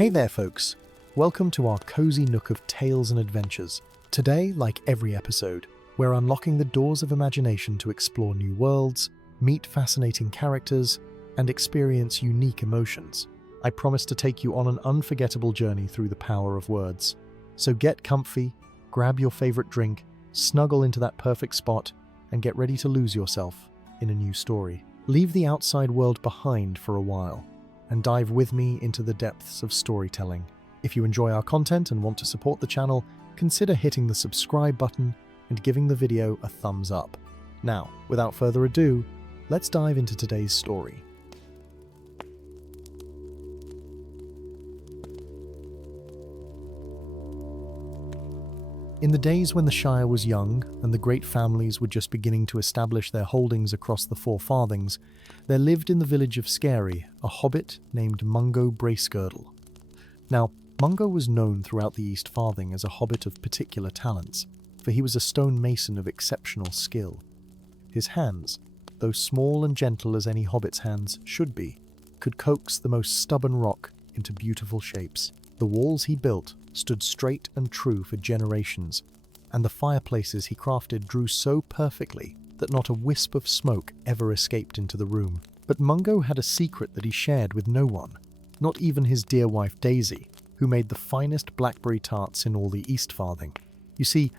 Hey there folks, welcome to our cozy nook of tales and adventures. Today, like every episode, we're unlocking the doors of imagination to explore new worlds, meet fascinating characters, and experience unique emotions. I promise to take you on an unforgettable journey through the power of words. So get comfy, grab your favorite drink, snuggle into that perfect spot, and get ready to lose yourself in a new story. Leave the outside world behind for a while and dive with me into the depths of storytelling. If you enjoy our content and want to support the channel, consider hitting the subscribe button and giving the video a thumbs up. Now, without further ado, let's dive into today's story. In the days when the Shire was young and the great families were just beginning to establish their holdings across the Four Farthings, there lived in the village of Shire a hobbit named Mungo Bracegirdle. Now, Mungo was known throughout the East Farthing as a hobbit of particular talents, for he was a stonemason of exceptional skill. His hands, though small and gentle as any hobbit's hands should be, could coax the most stubborn rock into beautiful shapes. The walls he built stood straight and true for generations, and the fireplaces he crafted drew so perfectly that not a wisp of smoke ever escaped into the room. But Mungo had a secret that he shared with no one, not even his dear wife Daisy, who made the finest blackberry tarts in all the East Farthing. You see,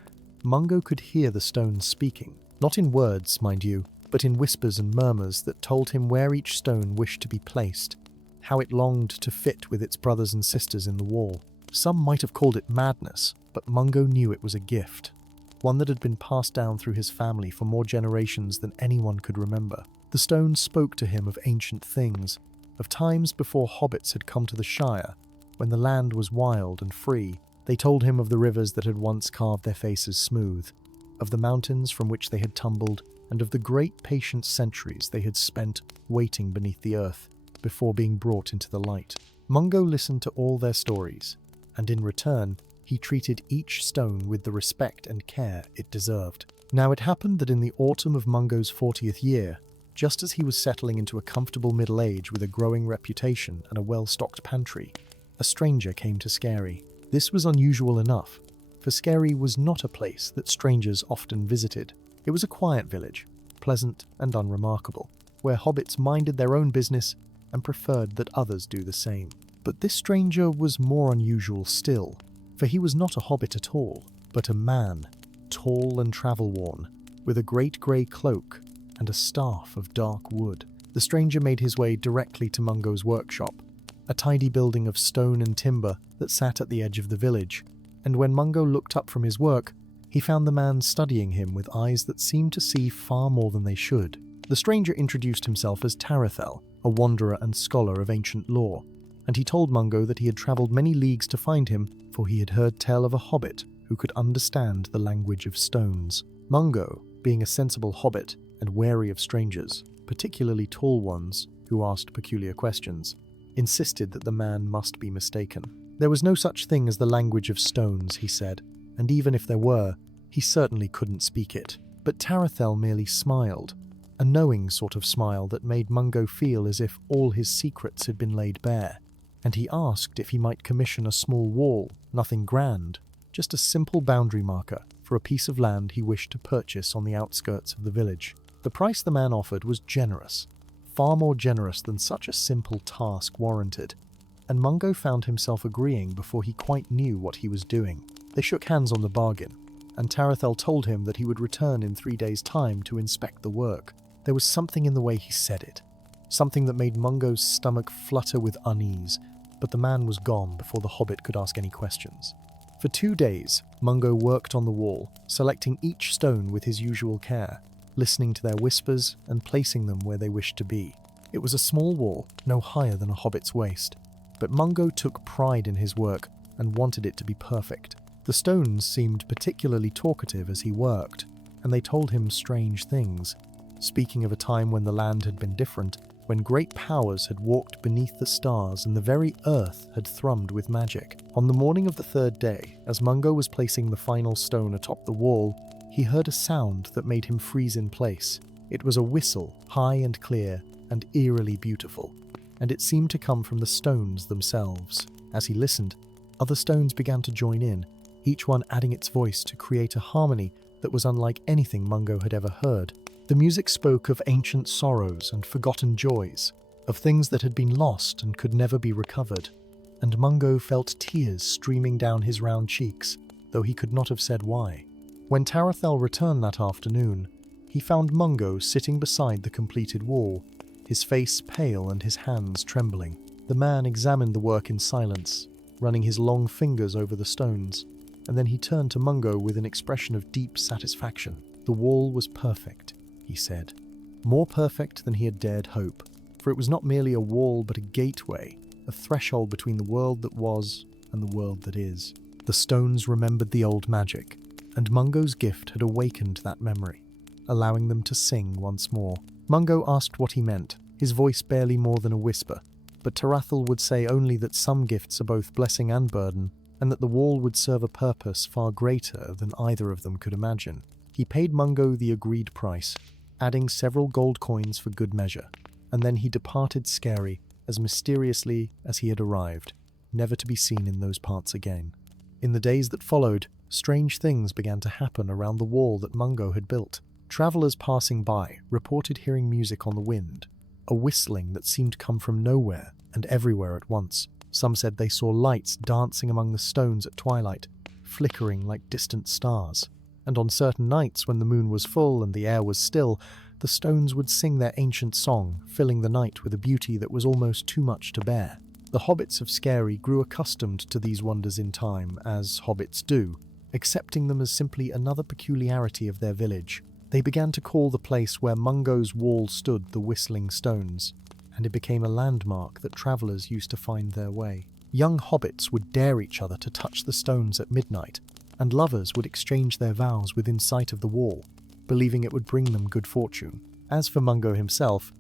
Mungo could hear the stones speaking, not in words, mind you, but in whispers and murmurs that told him where each stone wished to be placed, how it longed to fit with its brothers and sisters in the wall. Some might have called it madness, but Mungo knew it was a gift, one that had been passed down through his family for more generations than anyone could remember. The stones spoke to him of ancient things, of times before hobbits had come to the Shire, when the land was wild and free. They told him of the rivers that had once carved their faces smooth, of the mountains from which they had tumbled, and of the great patient centuries they had spent waiting beneath the earth before being brought into the light. Mungo listened to all their stories, and in return, he treated each stone with the respect and care it deserved. Now it happened that in the autumn of Mungo's 40th year, just as he was settling into a comfortable middle age with a growing reputation and a well-stocked pantry, a stranger came to Shire. This was unusual enough, for Shire was not a place that strangers often visited. It was a quiet village, pleasant and unremarkable, where hobbits minded their own business and preferred that others do the same. But this stranger was more unusual still, for he was not a hobbit at all, but a man, tall and travel-worn, with a great grey cloak and a staff of dark wood. The stranger made his way directly to Mungo's workshop, a tidy building of stone and timber that sat at the edge of the village, and when Mungo looked up from his work, he found the man studying him with eyes that seemed to see far more than they should. The stranger introduced himself as Tarothel, a wanderer and scholar of ancient lore, and he told Mungo that he had travelled many leagues to find him, for he had heard tell of a hobbit who could understand the language of stones. Mungo, being a sensible hobbit and wary of strangers, particularly tall ones who asked peculiar questions, insisted that the man must be mistaken. There was no such thing as the language of stones, he said, and even if there were, he certainly couldn't speak it. But Tarothel merely smiled, a knowing sort of smile that made Mungo feel as if all his secrets had been laid bare, and he asked if he might commission a small wall, nothing grand, just a simple boundary marker for a piece of land he wished to purchase on the outskirts of the village. The price the man offered was generous, far more generous than such a simple task warranted, and Mungo found himself agreeing before he quite knew what he was doing. They shook hands on the bargain, and Tarothel told him that he would return in 3 days' time to inspect the work. There was something in the way he said it, something that made Mungo's stomach flutter with unease, but the man was gone before the hobbit could ask any questions. For 2 days, Mungo worked on the wall, selecting each stone with his usual care, listening to their whispers and placing them where they wished to be. It was a small wall, no higher than a hobbit's waist, but Mungo took pride in his work and wanted it to be perfect. The stones seemed particularly talkative as he worked, and they told him strange things, speaking of a time when the land had been different, when great powers had walked beneath the stars and the very earth had thrummed with magic. On the morning of the 3rd day, as Mungo was placing the final stone atop the wall, he heard a sound that made him freeze in place. It was a whistle, high and clear, and eerily beautiful. and it seemed to come from the stones themselves. As he listened, other stones began to join in, each one adding its voice to create a harmony that was unlike anything Mungo had ever heard. The music spoke of ancient sorrows and forgotten joys, of things that had been lost and could never be recovered, and Mungo felt tears streaming down his round cheeks, though he could not have said why. When Tarothel returned that afternoon, he found Mungo sitting beside the completed wall, his face pale and his hands trembling. The man examined the work in silence, running his long fingers over the stones, and then he turned to Mungo with an expression of deep satisfaction. The wall was perfect, he said. More perfect than he had dared hope, for it was not merely a wall but a gateway, a threshold between the world that was and the world that is. The stones remembered the old magic, and Mungo's gift had awakened that memory, allowing them to sing once more. Mungo asked what he meant, his voice barely more than a whisper, but Tarothel would say only that some gifts are both blessing and burden, and that the wall would serve a purpose far greater than either of them could imagine. He paid Mungo the agreed price, adding several gold coins for good measure, and then he departed scary, as mysteriously as he had arrived, never to be seen in those parts again. In the days that followed, strange things began to happen around the wall that Mungo had built. Travellers passing by reported hearing music on the wind, a whistling that seemed to come from nowhere and everywhere at once. Some said they saw lights dancing among the stones at twilight, flickering like distant stars. And on certain nights when the moon was full and the air was still, the stones would sing their ancient song, filling the night with a beauty that was almost too much to bear. The hobbits of Scary grew accustomed to these wonders in time, as hobbits do, accepting them as simply another peculiarity of their village. They began to call the place where Mungo's wall stood the Whistling Stones, and it became a landmark that travellers used to find their way. Young hobbits would dare each other to touch the stones at midnight, and lovers would exchange their vows within sight of the wall, believing it would bring them good fortune. As for Mungo himself,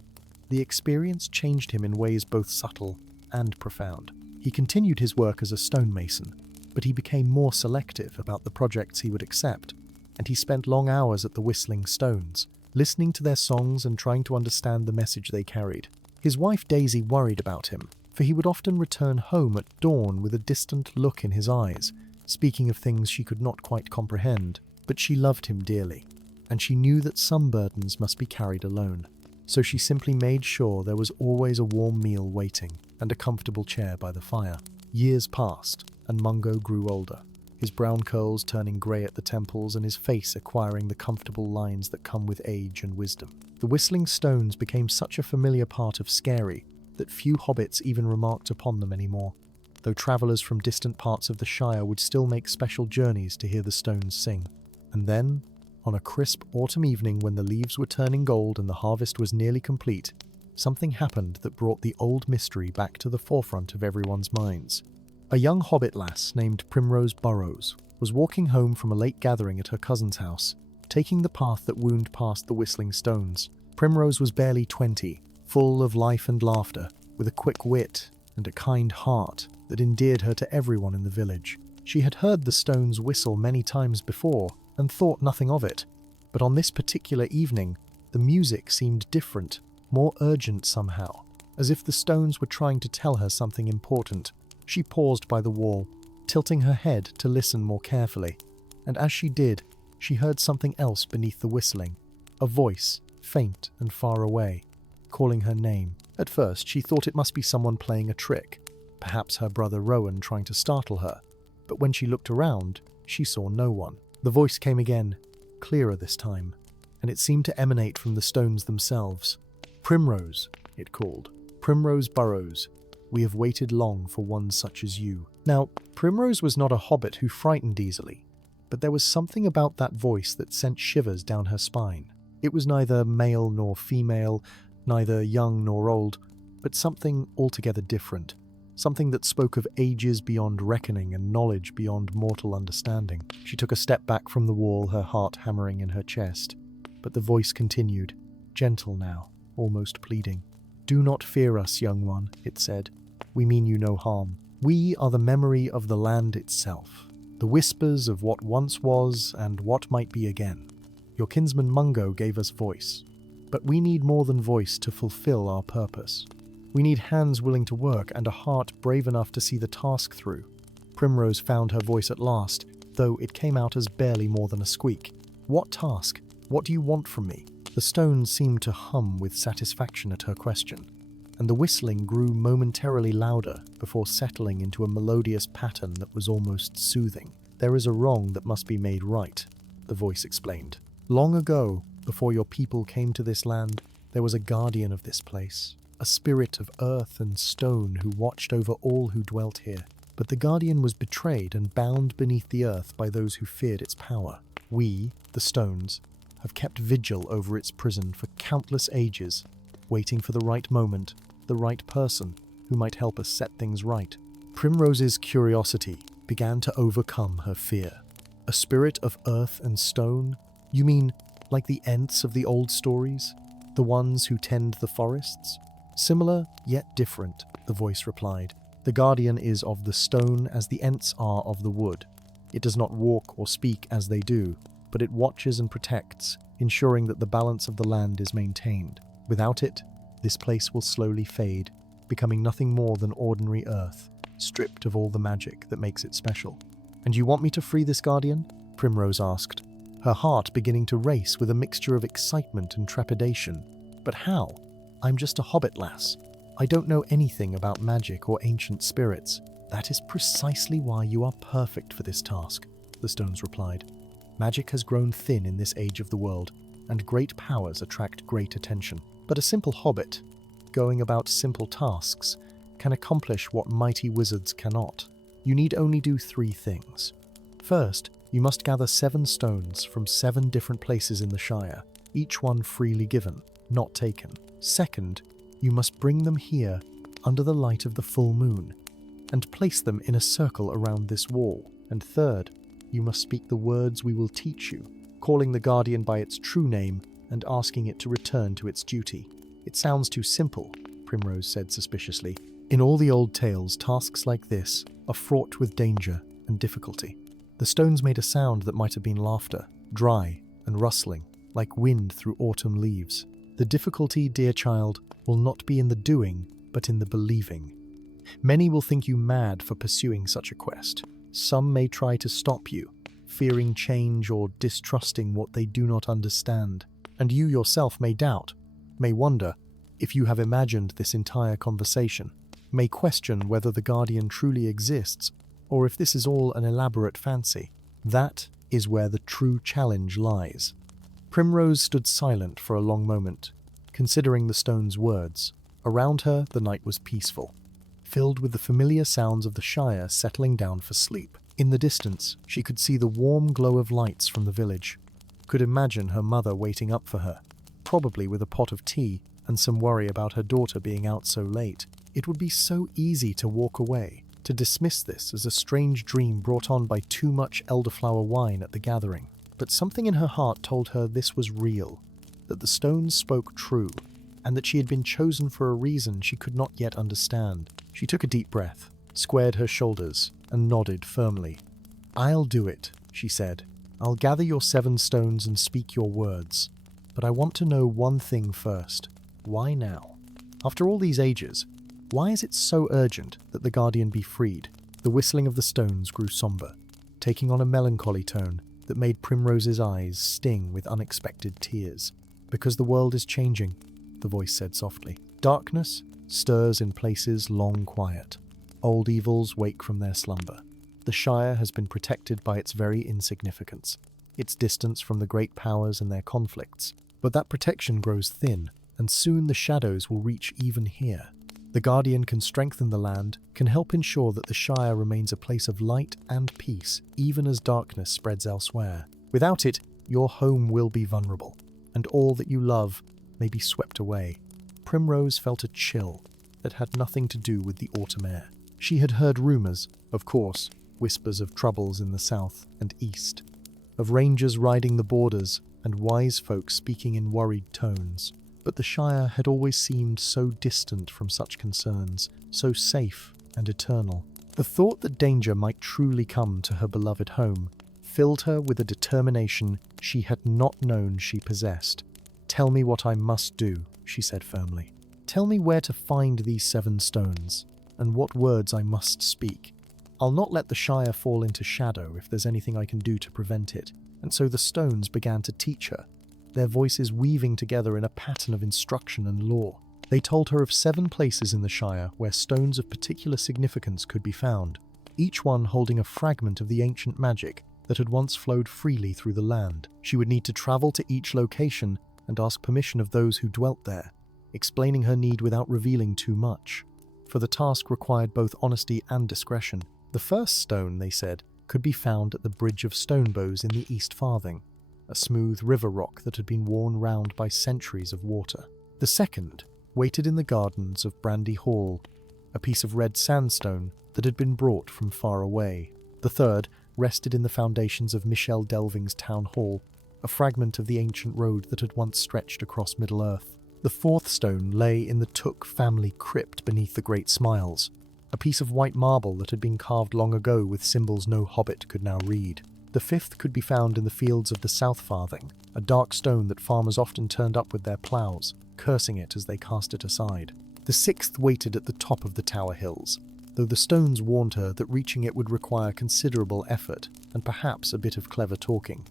the experience changed him in ways both subtle and profound. He continued his work as a stonemason, but he became more selective about the projects he would accept, and he spent long hours at the Whistling Stones, listening to their songs and trying to understand the message they carried. His wife Daisy worried about him, for he would often return home at dawn with a distant look in his eyes, speaking of things she could not quite comprehend, but she loved him dearly, and she knew that some burdens must be carried alone. So she simply made sure there was always a warm meal waiting and a comfortable chair by the fire. Years passed, and Mungo grew older, his brown curls turning grey at the temples and his face acquiring the comfortable lines that come with age and wisdom. The Whistling Stones became such a familiar part of Scary that few hobbits even remarked upon them anymore, though travellers from distant parts of the Shire would still make special journeys to hear the stones sing. And then, on a crisp autumn evening when the leaves were turning gold and the harvest was nearly complete, something happened that brought the old mystery back to the forefront of everyone's minds. A young hobbit lass named Primrose Burrows was walking home from a late gathering at her cousin's house, taking the path that wound past the Whistling Stones. Primrose was barely 20, full of life and laughter, with a quick wit and a kind heart that endeared her to everyone in the village. She had heard the stones whistle many times before and thought nothing of it, but on this particular evening, the music seemed different, more urgent somehow, as if the stones were trying to tell her something important. She paused by the wall, tilting her head to listen more carefully, and as she did, she heard something else beneath the whistling, a voice, faint and far away, calling her name. At first, she thought it must be someone playing a trick, perhaps her brother Rowan trying to startle her, but when she looked around, she saw no one. The voice came again, clearer this time, and it seemed to emanate from the stones themselves. "Primrose," it called. "Primrose Burrows, we have waited long for one such as you." Now, Primrose was not a hobbit who frightened easily, but there was something about that voice that sent shivers down her spine. It was neither male nor female, neither young nor old, but something altogether different, something that spoke of ages beyond reckoning and knowledge beyond mortal understanding. She took a step back from the wall, her heart hammering in her chest, but the voice continued, gentle now, almost pleading. "Do not fear us, young one," it said. "We mean you no harm. We are the memory of the land itself, the whispers of what once was and what might be again. Your kinsman Mungo gave us voice, but we need more than voice to fulfill our purpose. We need hands willing to work and a heart brave enough to see the task through. Primrose found her voice at last, though it came out as barely more than a squeak. What task? What do you want from me? The stones seemed to hum with satisfaction at her question, and the whistling grew momentarily louder before settling into a melodious pattern that was almost soothing. There is a wrong that must be made right, the voice explained. Long ago, before your people came to this land, there was a guardian of this place, a spirit of earth and stone who watched over all who dwelt here. But the guardian was betrayed and bound beneath the earth by those who feared its power. We, the stones, have kept vigil over its prison for countless ages, waiting for the right moment, the right person who might help us set things right. Primrose's curiosity began to overcome her fear. A spirit of earth and stone? You mean like the Ents of the old stories? The ones who tend the forests? Similar, yet different, the voice replied. The guardian is of the stone as the Ents are of the wood. It does not walk or speak as they do, but it watches and protects, ensuring that the balance of the land is maintained. Without it, this place will slowly fade, becoming nothing more than ordinary earth, stripped of all the magic that makes it special. And you want me to free this guardian? Primrose asked, her heart beginning to race with a mixture of excitement and trepidation. But how? I'm just a hobbit lass. I don't know anything about magic or ancient spirits. That is precisely why you are perfect for this task, the stones replied. Magic has grown thin in this age of the world, and great powers attract great attention. But a simple hobbit, going about simple tasks, can accomplish what mighty wizards cannot. You need only do 3 things. First, you must gather 7 stones from 7 different places in the Shire, each one freely given, not taken. Second, you must bring them here under the light of the full moon, and place them in a circle around this wall. And third, you must speak the words we will teach you, calling the guardian by its true name and asking it to return to its duty. It sounds too simple, Primrose said suspiciously. In all the old tales, tasks like this are fraught with danger and difficulty. The stones made a sound that might have been laughter, dry and rustling, like wind through autumn leaves. The difficulty, dear child, will not be in the doing, but in the believing. Many will think you mad for pursuing such a quest. Some may try to stop you, fearing change or distrusting what they do not understand. And you yourself may doubt, may wonder if you have imagined this entire conversation, may question whether the guardian truly exists, or if this is all an elaborate fancy. That is where the true challenge lies. Primrose stood silent for a long moment, considering the stone's words. Around her, the night was peaceful, filled with the familiar sounds of the Shire settling down for sleep. In the distance, she could see the warm glow of lights from the village, could imagine her mother waiting up for her, probably with a pot of tea and some worry about her daughter being out so late. It would be so easy to walk away, to dismiss this as a strange dream brought on by too much elderflower wine at the gathering. But something in her heart told her this was real, that the stones spoke true, and that she had been chosen for a reason she could not yet understand. She took a deep breath, squared her shoulders, and nodded firmly. "I'll do it," she said. "I'll gather your 7 stones and speak your words. But I want to know one thing first. Why now? After all these ages, why is it so urgent that the guardian be freed?" The whistling of the stones grew somber, taking on a melancholy tone that made Primrose's eyes sting with unexpected tears. "Because the world is changing," the voice said softly. "Darkness stirs in places long quiet. Old evils wake from their slumber. The Shire has been protected by its very insignificance, its distance from the great powers and their conflicts. But that protection grows thin, and soon the shadows will reach even here. The Guardian can strengthen the land, can help ensure that the Shire remains a place of light and peace, even as darkness spreads elsewhere. Without it, your home will be vulnerable, and all that you love may be swept away." Primrose felt a chill that had nothing to do with the autumn air. She had heard rumours, of course, whispers of troubles in the south and east, of rangers riding the borders and wise folk speaking in worried tones. But the Shire had always seemed so distant from such concerns, so safe and eternal. The thought that danger might truly come to her beloved home filled her with a determination she had not known she possessed. "Tell me what I must do," she said firmly. Tell me where to find these 7 stones, and what words I must speak. I'll not let the Shire fall into shadow if there's anything I can do to prevent it." And so the stones began to teach her, their voices weaving together in a pattern of instruction and lore. They told her of 7 places in the Shire where stones of particular significance could be found, each one holding a fragment of the ancient magic that had once flowed freely through the land. She would need to travel to each location and ask permission of those who dwelt there, explaining her need without revealing too much, for the task required both honesty and discretion. The first stone, they said, could be found at the Bridge of Stonebows in the East Farthing, a smooth river rock that had been worn round by centuries of water. The second waited in the gardens of Brandy Hall, a piece of red sandstone that had been brought from far away. The third rested in the foundations of Michel Delving's town hall, a fragment of the ancient road that had once stretched across Middle-earth. The fourth stone lay in the Took family crypt beneath the Great Smiles, a piece of white marble that had been carved long ago with symbols no hobbit could now read. The fifth could be found in the fields of the South Farthing, a dark stone that farmers often turned up with their ploughs, cursing it as they cast it aside. The sixth waited at the top of the Tower Hills, though the stones warned her that reaching it would require considerable effort and perhaps a bit of clever talking.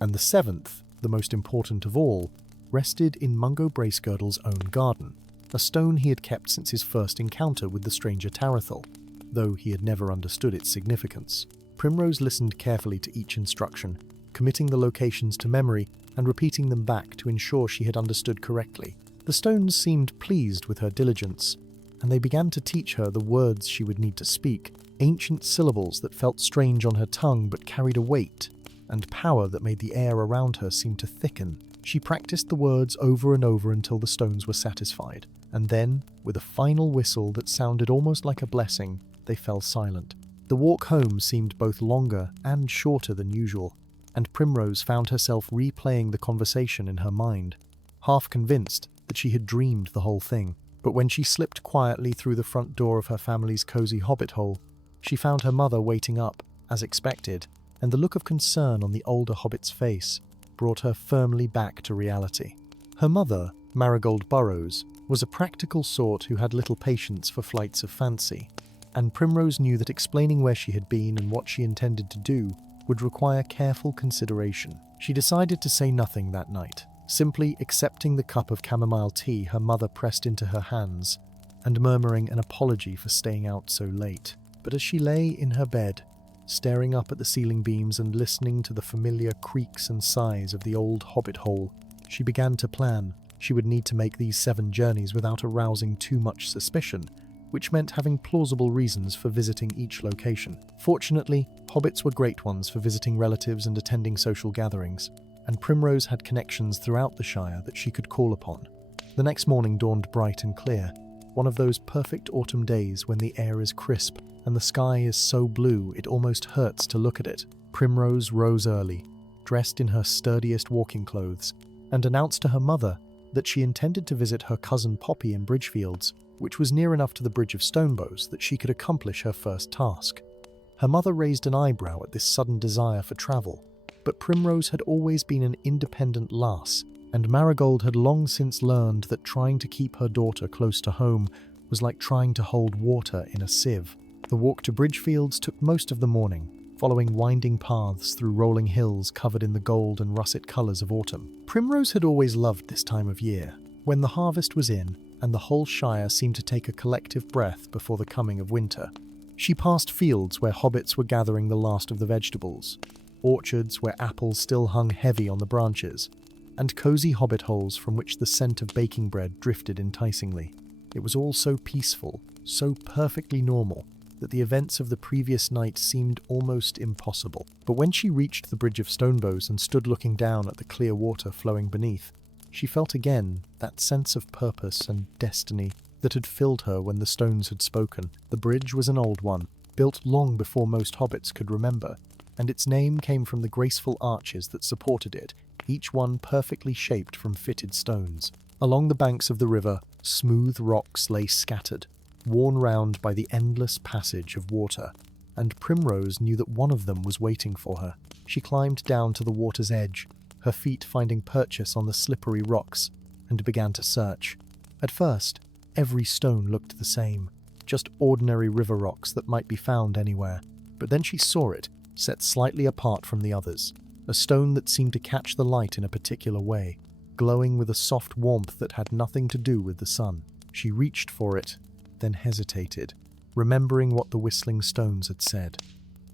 And the seventh, the most important of all, rested in Mungo Bracegirdle's own garden, a stone he had kept since his first encounter with the stranger Tarathel, though he had never understood its significance. Primrose listened carefully to each instruction, committing the locations to memory and repeating them back to ensure she had understood correctly. The stones seemed pleased with her diligence, and they began to teach her the words she would need to speak, ancient syllables that felt strange on her tongue but carried a weight and power that made the air around her seem to thicken. She practiced the words over and over until the stones were satisfied, and then, with a final whistle that sounded almost like a blessing, they fell silent. The walk home seemed both longer and shorter than usual, and Primrose found herself replaying the conversation in her mind, half convinced that she had dreamed the whole thing. But when she slipped quietly through the front door of her family's cozy hobbit hole, she found her mother waiting up, as expected, and the look of concern on the older hobbit's face brought her firmly back to reality. Her mother, Marigold Burrows, was a practical sort who had little patience for flights of fancy, and Primrose knew that explaining where she had been and what she intended to do would require careful consideration. She decided to say nothing that night, simply accepting the cup of chamomile tea her mother pressed into her hands and murmuring an apology for staying out so late. But as she lay in her bed, staring up at the ceiling beams and listening to the familiar creaks and sighs of the old hobbit hole, she began to plan. She would need to make these 7 journeys without arousing too much suspicion, which meant having plausible reasons for visiting each location. Fortunately, hobbits were great ones for visiting relatives and attending social gatherings, and Primrose had connections throughout the Shire that she could call upon. The next morning dawned bright and clear, one of those perfect autumn days when the air is crisp and the sky is so blue it almost hurts to look at it. Primrose rose early, dressed in her sturdiest walking clothes, and announced to her mother that she intended to visit her cousin Poppy in Bridgefields, which was near enough to the Bridge of Stonebows that she could accomplish her first task. Her mother raised an eyebrow at this sudden desire for travel, but Primrose had always been an independent lass, and Marigold had long since learned that trying to keep her daughter close to home was like trying to hold water in a sieve. The walk to Bridgefields took most of the morning, following winding paths through rolling hills covered in the gold and russet colours of autumn. Primrose had always loved this time of year, when the harvest was in and the whole Shire seemed to take a collective breath before the coming of winter. She passed fields where hobbits were gathering the last of the vegetables, orchards where apples still hung heavy on the branches, and cosy hobbit holes from which the scent of baking bread drifted enticingly. It was all so peaceful, so perfectly normal, that the events of the previous night seemed almost impossible. But when she reached the Bridge of Stonebows and stood looking down at the clear water flowing beneath, she felt again that sense of purpose and destiny that had filled her when the stones had spoken. The bridge was an old one, built long before most hobbits could remember, and its name came from the graceful arches that supported it, each one perfectly shaped from fitted stones. Along the banks of the river, smooth rocks lay scattered, worn round by the endless passage of water, and Primrose knew that one of them was waiting for her. She climbed down to the water's edge, her feet finding purchase on the slippery rocks, and began to search. At first, Every stone looked the same, just ordinary river rocks that might be found anywhere. But then she saw it, set slightly apart from the others, a stone that seemed to catch the light in a particular way, glowing with a soft warmth that had nothing to do with the sun. She reached for it, then hesitated, remembering what the whistling stones had said.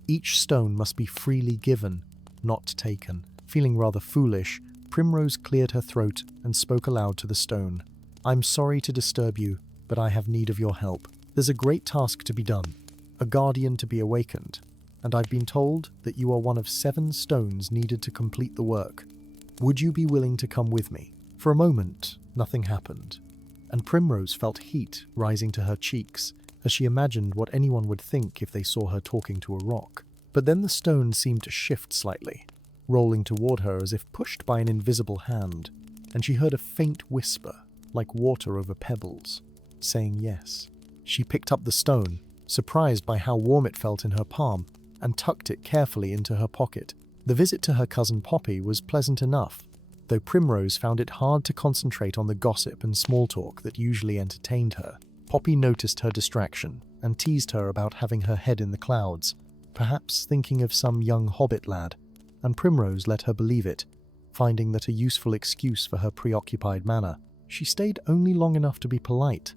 Each stone must be freely given, not taken. Feeling rather foolish, Primrose cleared her throat and spoke aloud to the stone. "I'm sorry to disturb you, but I have need of your help. There's a great task to be done, a guardian to be awakened, and I've been told that you are one of 7 stones needed to complete the work. Would you be willing to come with me?" For a moment, nothing happened, and Primrose felt heat rising to her cheeks as she imagined what anyone would think if they saw her talking to a rock. But then the stone seemed to shift slightly, rolling toward her as if pushed by an invisible hand, and she heard a faint whisper, like water over pebbles, saying yes. She picked up the stone, surprised by how warm it felt in her palm, and tucked it carefully into her pocket. The visit to her cousin Poppy was pleasant enough, though Primrose found it hard to concentrate on the gossip and small talk that usually entertained her. Poppy noticed her distraction and teased her about having her head in the clouds, perhaps thinking of some young Hobbit lad, and Primrose let her believe it, finding that a useful excuse for her preoccupied manner. She stayed only long enough to be polite,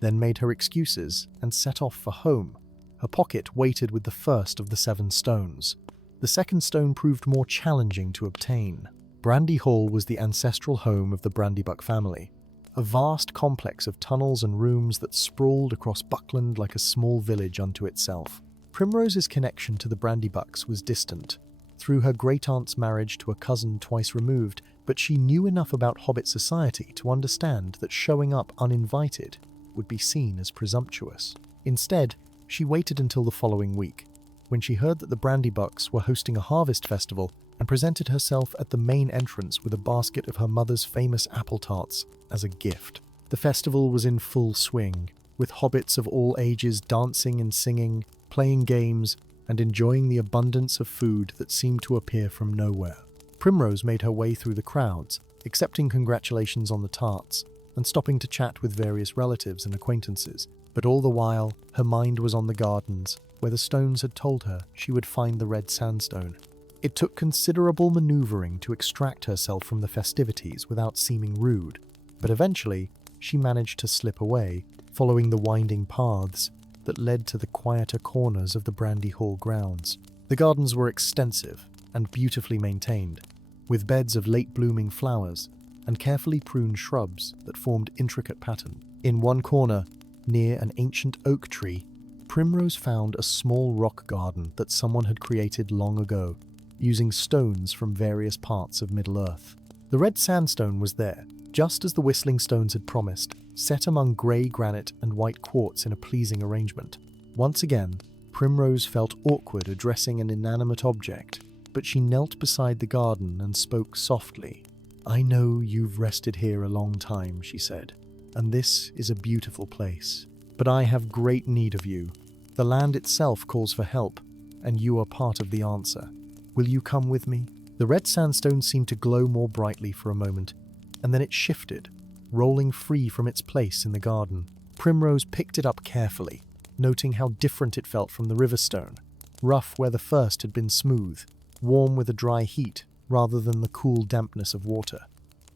then made her excuses and set off for home. Her pocket weighted with the first of the 7 stones. The second stone proved more challenging to obtain. Brandy Hall was the ancestral home of the Brandybuck family, a vast complex of tunnels and rooms that sprawled across Buckland like a small village unto itself. Primrose's connection to the Brandybucks was distant, through her great-aunt's marriage to a cousin twice removed, but she knew enough about Hobbit society to understand that showing up uninvited would be seen as presumptuous. Instead, she waited until the following week, when she heard that the Brandybucks were hosting a harvest festival, and presented herself at the main entrance with a basket of her mother's famous apple tarts as a gift. The festival was in full swing, with hobbits of all ages dancing and singing, playing games, and enjoying the abundance of food that seemed to appear from nowhere. Primrose made her way through the crowds, accepting congratulations on the tarts, and stopping to chat with various relatives and acquaintances. But all the while, her mind was on the gardens, where the stones had told her she would find the red sandstone. It took considerable maneuvering to extract herself from the festivities without seeming rude, but eventually she managed to slip away, following the winding paths that led to the quieter corners of the Brandy Hall grounds. The gardens were extensive and beautifully maintained, with beds of late-blooming flowers and carefully pruned shrubs that formed intricate patterns. In one corner, near an ancient oak tree, Primrose found a small rock garden that someone had created long ago, using stones from various parts of Middle-earth. The red sandstone was there, just as the whistling stones had promised, set among grey granite and white quartz in a pleasing arrangement. Once again, Primrose felt awkward addressing an inanimate object, but she knelt beside the garden and spoke softly. "I know you've rested here a long time," she said, "and this is a beautiful place. But I have great need of you. The land itself calls for help, and you are part of the answer. Will you come with me?" The red sandstone seemed to glow more brightly for a moment, and then it shifted, rolling free from its place in the garden. Primrose picked it up carefully, noting how different it felt from the river stone, rough where the first had been smooth, warm with a dry heat rather than the cool dampness of water.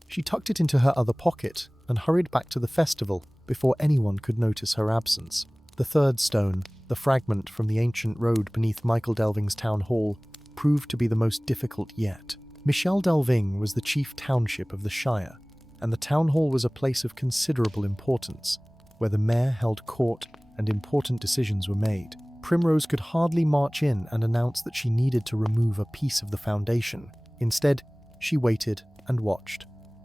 She tucked it into her other pocket and hurried back to the festival before anyone could notice her absence. The third stone, the fragment from the ancient road beneath Michael Delving's town hall, proved to be the most difficult yet. Michel Delving was the chief township of the Shire, and the town hall was a place of considerable importance, where the mayor held court and important decisions were made. Primrose could hardly march in and announce that she needed to remove a piece of the foundation. Instead, she waited and watched,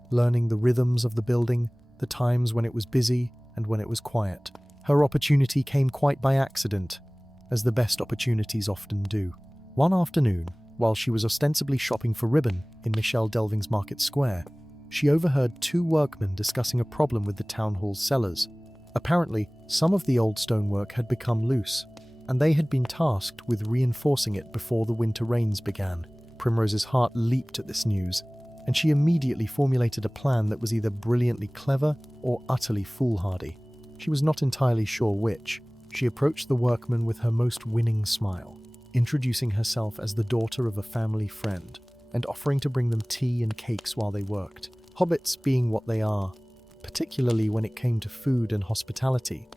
learning the rhythms of the building, the times when it was busy and when it was quiet. Her opportunity came quite by accident, as the best opportunities often do. One afternoon, while she was ostensibly shopping for ribbon in Michel Delving's Market Square, she overheard 2 workmen discussing a problem with the town hall's cellars. Apparently, some of the old stonework had become loose, and they had been tasked with reinforcing it before the winter rains began. Primrose's heart leaped at this news, and she immediately formulated a plan that was either brilliantly clever or utterly foolhardy. She was not entirely sure which. She approached the workmen with her most winning smile, introducing herself as the daughter of a family friend and offering to bring them tea and cakes while they worked. Hobbits being what they are, particularly when it came to food and hospitality,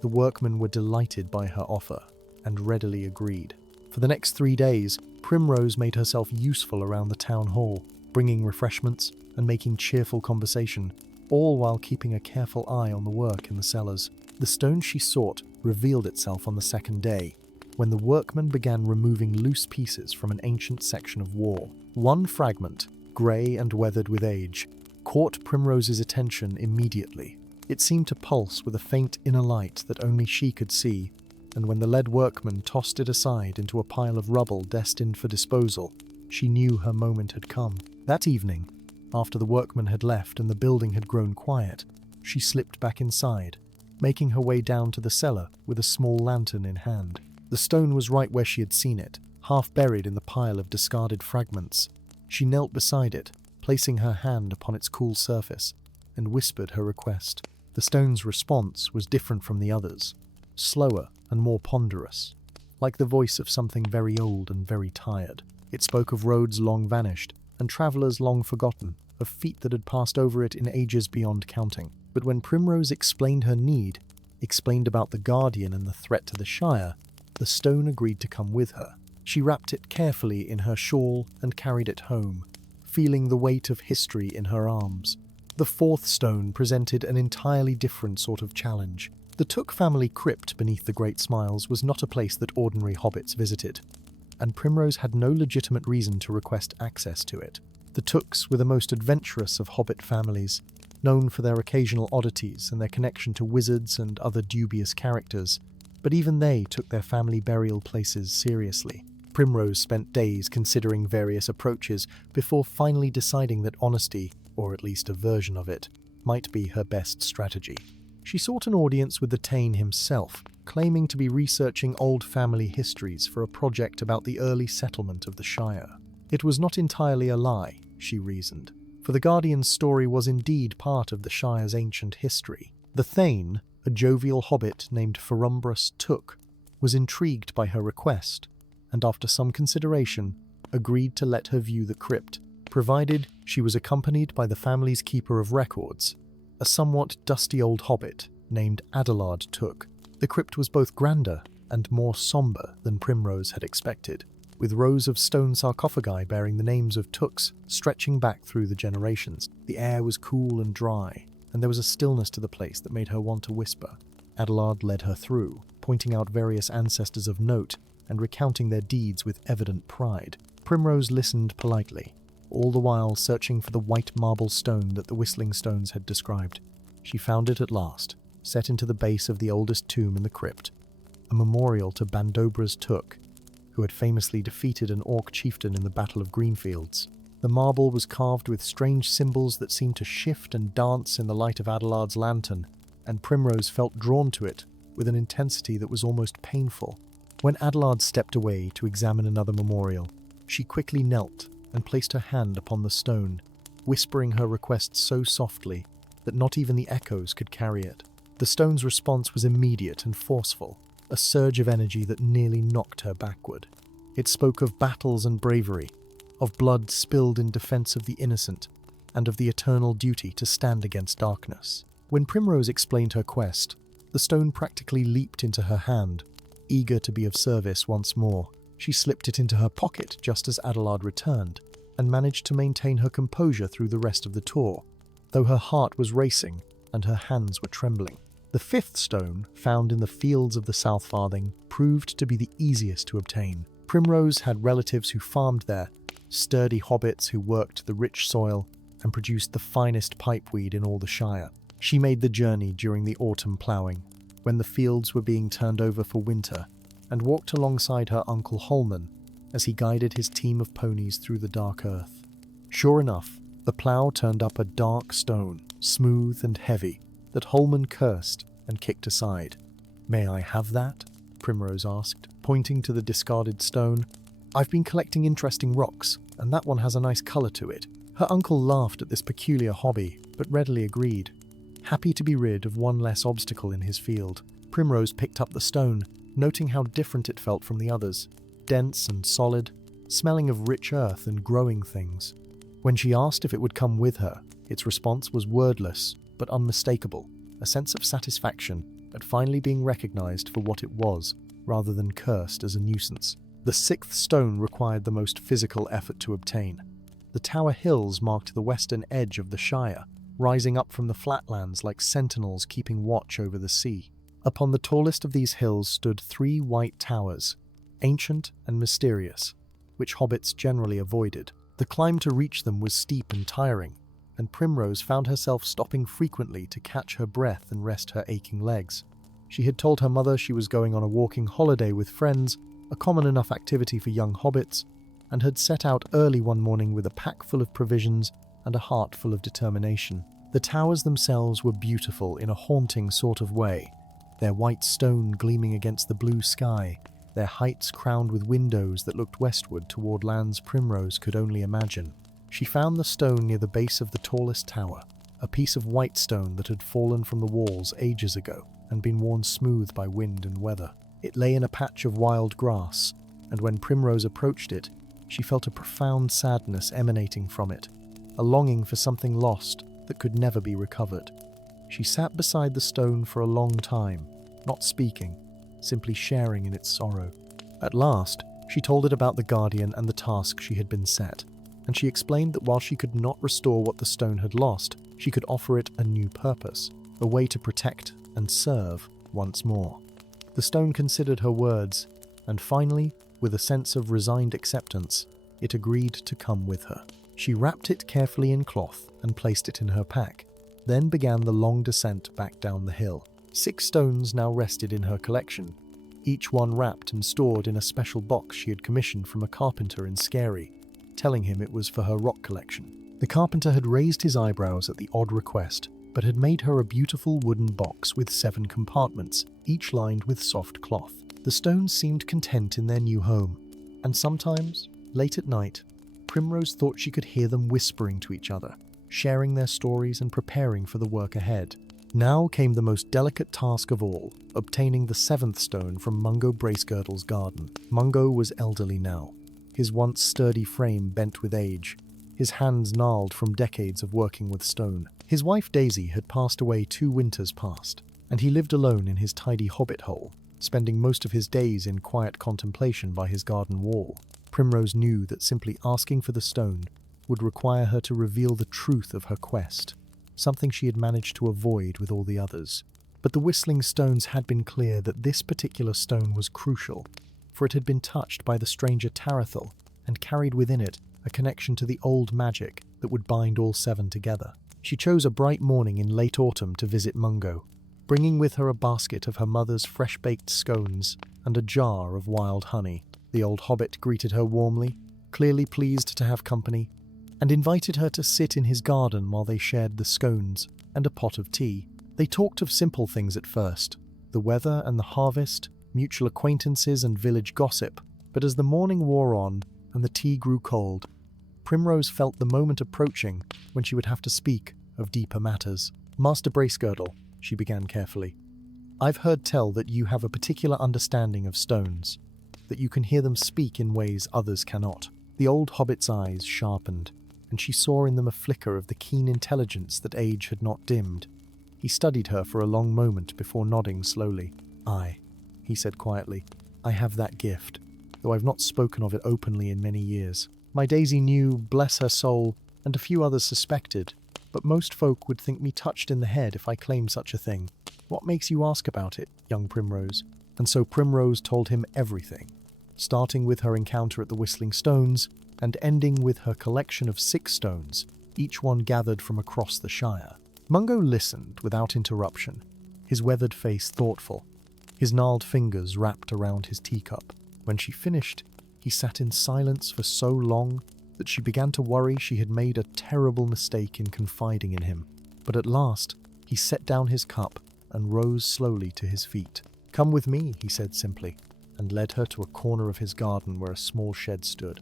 the workmen were delighted by her offer and readily agreed. For the next 3 days, Primrose made herself useful around the town hall, bringing refreshments and making cheerful conversation, all while keeping a careful eye on the work in the cellars. The stone she sought revealed itself on the second day, when the workmen began removing loose pieces from an ancient section of wall. One fragment, grey and weathered with age, caught Primrose's attention immediately. It seemed to pulse with a faint inner light that only she could see, and when the lead workman tossed it aside into a pile of rubble destined for disposal, she knew her moment had come. That evening, after the workmen had left and the building had grown quiet, she slipped back inside, making her way down to the cellar with a small lantern in hand. The stone was right where she had seen it, half buried in the pile of discarded fragments. She knelt beside it, placing her hand upon its cool surface, and whispered her request. The stone's response was different from the others, slower and more ponderous, like the voice of something very old and very tired. It spoke of roads long vanished, and travellers long forgotten, of feet that had passed over it in ages beyond counting. But when Primrose explained her need, explained about the Guardian and the threat to the Shire, the stone agreed to come with her. She wrapped it carefully in her shawl and carried it home, feeling the weight of history in her arms. The fourth stone presented an entirely different sort of challenge. The Took family crypt beneath the Great Smiles was not a place that ordinary hobbits visited, and Primrose had no legitimate reason to request access to it. The Tooks were the most adventurous of hobbit families, known for their occasional oddities and their connection to wizards and other dubious characters, but even they took their family burial places seriously. Primrose spent days considering various approaches before finally deciding that honesty, or at least a version of it, might be her best strategy. She sought an audience with the Thane himself, claiming to be researching old family histories for a project about the early settlement of the Shire. It was not entirely a lie, she reasoned, for the Guardian's story was indeed part of the Shire's ancient history. The Thane, a jovial hobbit named Ferumbrus Took, was intrigued by her request, and after some consideration, agreed to let her view the crypt, provided she was accompanied by the family's keeper of records, a somewhat dusty old hobbit named Adelard Took. The crypt was both grander and more sombre than Primrose had expected, with rows of stone sarcophagi bearing the names of Tooks stretching back through the generations. The air was cool and dry, and there was a stillness to the place that made her want to whisper. Adelard led her through, pointing out various ancestors of note and recounting their deeds with evident pride. Primrose listened politely, all the while searching for the white marble stone that the Whistling Stones had described. She found it at last, set into the base of the oldest tomb in the crypt, a memorial to Bandobras Took, who had famously defeated an orc chieftain in the Battle of Greenfields. The marble was carved with strange symbols that seemed to shift and dance in the light of Adelard's lantern, and Primrose felt drawn to it with an intensity that was almost painful. When Adelard stepped away to examine another memorial, she quickly knelt and placed her hand upon the stone, whispering her request so softly that not even the echoes could carry it. The stone's response was immediate and forceful, a surge of energy that nearly knocked her backward. It spoke of battles and bravery, of blood spilled in defense of the innocent, and of the eternal duty to stand against darkness. When Primrose explained her quest, the stone practically leaped into her hand, eager to be of service once more. She slipped it into her pocket just as Adelard returned, and managed to maintain her composure through the rest of the tour, though her heart was racing and her hands were trembling. The fifth stone, found in the fields of the South Farthing, proved to be the easiest to obtain. Primrose had relatives who farmed there, sturdy hobbits who worked the rich soil and produced the finest pipeweed in all the Shire. She made the journey during the autumn ploughing, when the fields were being turned over for winter, and walked alongside her uncle Holman as he guided his team of ponies through the dark earth. Sure enough, the plough turned up a dark stone, smooth and heavy, that Holman cursed and kicked aside. "May I have that?" Primrose asked, pointing to the discarded stone. "I've been collecting interesting rocks, and that one has a nice colour to it." Her uncle laughed at this peculiar hobby, but readily agreed. Happy to be rid of one less obstacle in his field, Primrose picked up the stone, noting how different it felt from the others, dense and solid, smelling of rich earth and growing things. When she asked if it would come with her, its response was wordless but unmistakable, a sense of satisfaction at finally being recognized for what it was, rather than cursed as a nuisance. The sixth stone required the most physical effort to obtain. The Tower Hills marked the western edge of the Shire, rising up from the flatlands like sentinels keeping watch over the sea. Upon the tallest of these hills stood 3 white towers, ancient and mysterious, which hobbits generally avoided. The climb to reach them was steep and tiring, and Primrose found herself stopping frequently to catch her breath and rest her aching legs. She had told her mother she was going on a walking holiday with friends, a common enough activity for young hobbits, and had set out early one morning with a pack full of provisions and a heart full of determination. The towers themselves were beautiful in a haunting sort of way, their white stone gleaming against the blue sky, their heights crowned with windows that looked westward toward lands Primrose could only imagine. She found the stone near the base of the tallest tower, a piece of white stone that had fallen from the walls ages ago and been worn smooth by wind and weather. It lay in a patch of wild grass, and when Primrose approached it, she felt a profound sadness emanating from it, a longing for something lost that could never be recovered. She sat beside the stone for a long time, not speaking, simply sharing in its sorrow. At last, she told it about the Guardian and the task she had been set, and she explained that while she could not restore what the stone had lost, she could offer it a new purpose, a way to protect and serve once more. The stone considered her words, and finally, with a sense of resigned acceptance, it agreed to come with her. She wrapped it carefully in cloth and placed it in her pack, then began the long descent back down the hill. 6 stones now rested in her collection, each one wrapped and stored in a special box she had commissioned from a carpenter in Shire, telling him it was for her rock collection. The carpenter had raised his eyebrows at the odd request, but had made her a beautiful wooden box with 7 compartments, each lined with soft cloth. The stones seemed content in their new home, and sometimes, late at night, Primrose thought she could hear them whispering to each other, sharing their stories and preparing for the work ahead. Now came the most delicate task of all, obtaining the 7th stone from Mungo Bracegirdle's garden. Mungo was elderly now, his once sturdy frame bent with age, his hands gnarled from decades of working with stone. His wife Daisy had passed away 2 winters past, and he lived alone in his tidy hobbit hole, spending most of his days in quiet contemplation by his garden wall. Primrose knew that simply asking for the stone would require her to reveal the truth of her quest, something she had managed to avoid with all the others. But the whistling stones had been clear that this particular stone was crucial, for it had been touched by the stranger Tarathel and carried within it a connection to the old magic that would bind all 7 together. She chose a bright morning in late autumn to visit Mungo, bringing with her a basket of her mother's fresh-baked scones and a jar of wild honey. The old hobbit greeted her warmly, clearly pleased to have company, and invited her to sit in his garden while they shared the scones and a pot of tea. They talked of simple things at first, the weather and the harvest, mutual acquaintances and village gossip, but as the morning wore on and the tea grew cold, Primrose felt the moment approaching when she would have to speak of deeper matters. "Master Bracegirdle," she began carefully, "I've heard tell that you have a particular understanding of stones, that you can hear them speak in ways others cannot." The old hobbit's eyes sharpened, and she saw in them a flicker of the keen intelligence that age had not dimmed. He studied her for a long moment before nodding slowly. "Aye," he said quietly, "I have that gift, though I've not spoken of it openly in many years. My Daisy knew, bless her soul, and a few others suspected, but most folk would think me touched in the head if I claimed such a thing. What makes you ask about it, young Primrose?" And so Primrose told him everything, starting with her encounter at the Whistling Stones and ending with her collection of 6 stones, each one gathered from across the Shire. Mungo listened without interruption, his weathered face thoughtful, his gnarled fingers wrapped around his teacup. When she finished, he sat in silence for so long that she began to worry she had made a terrible mistake in confiding in him. But at last, he set down his cup and rose slowly to his feet. "Come with me," he said simply, and led her to a corner of his garden where a small shed stood.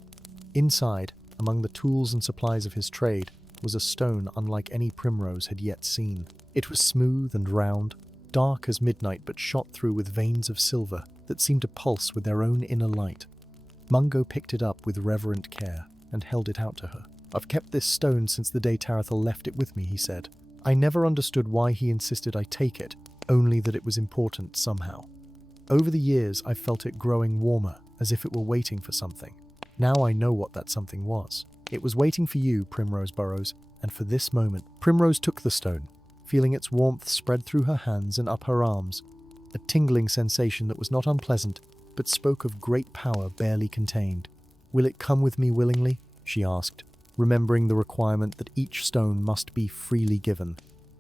Inside, among the tools and supplies of his trade, was a stone unlike any Primrose had yet seen. It was smooth and round, dark as midnight but shot through with veins of silver that seemed to pulse with their own inner light. Mungo picked it up with reverent care and held it out to her. "I've kept this stone since the day Tarathl left it with me," he said. "I never understood why he insisted I take it, only that it was important somehow. Over the years, I've felt it growing warmer, as if it were waiting for something. Now I know what that something was. It was waiting for you, Primrose Burrows, and for this moment." Primrose took the stone, feeling its warmth spread through her hands and up her arms, a tingling sensation that was not unpleasant, but spoke of great power barely contained. "Will it come with me willingly?" she asked, remembering the requirement that each stone must be freely given.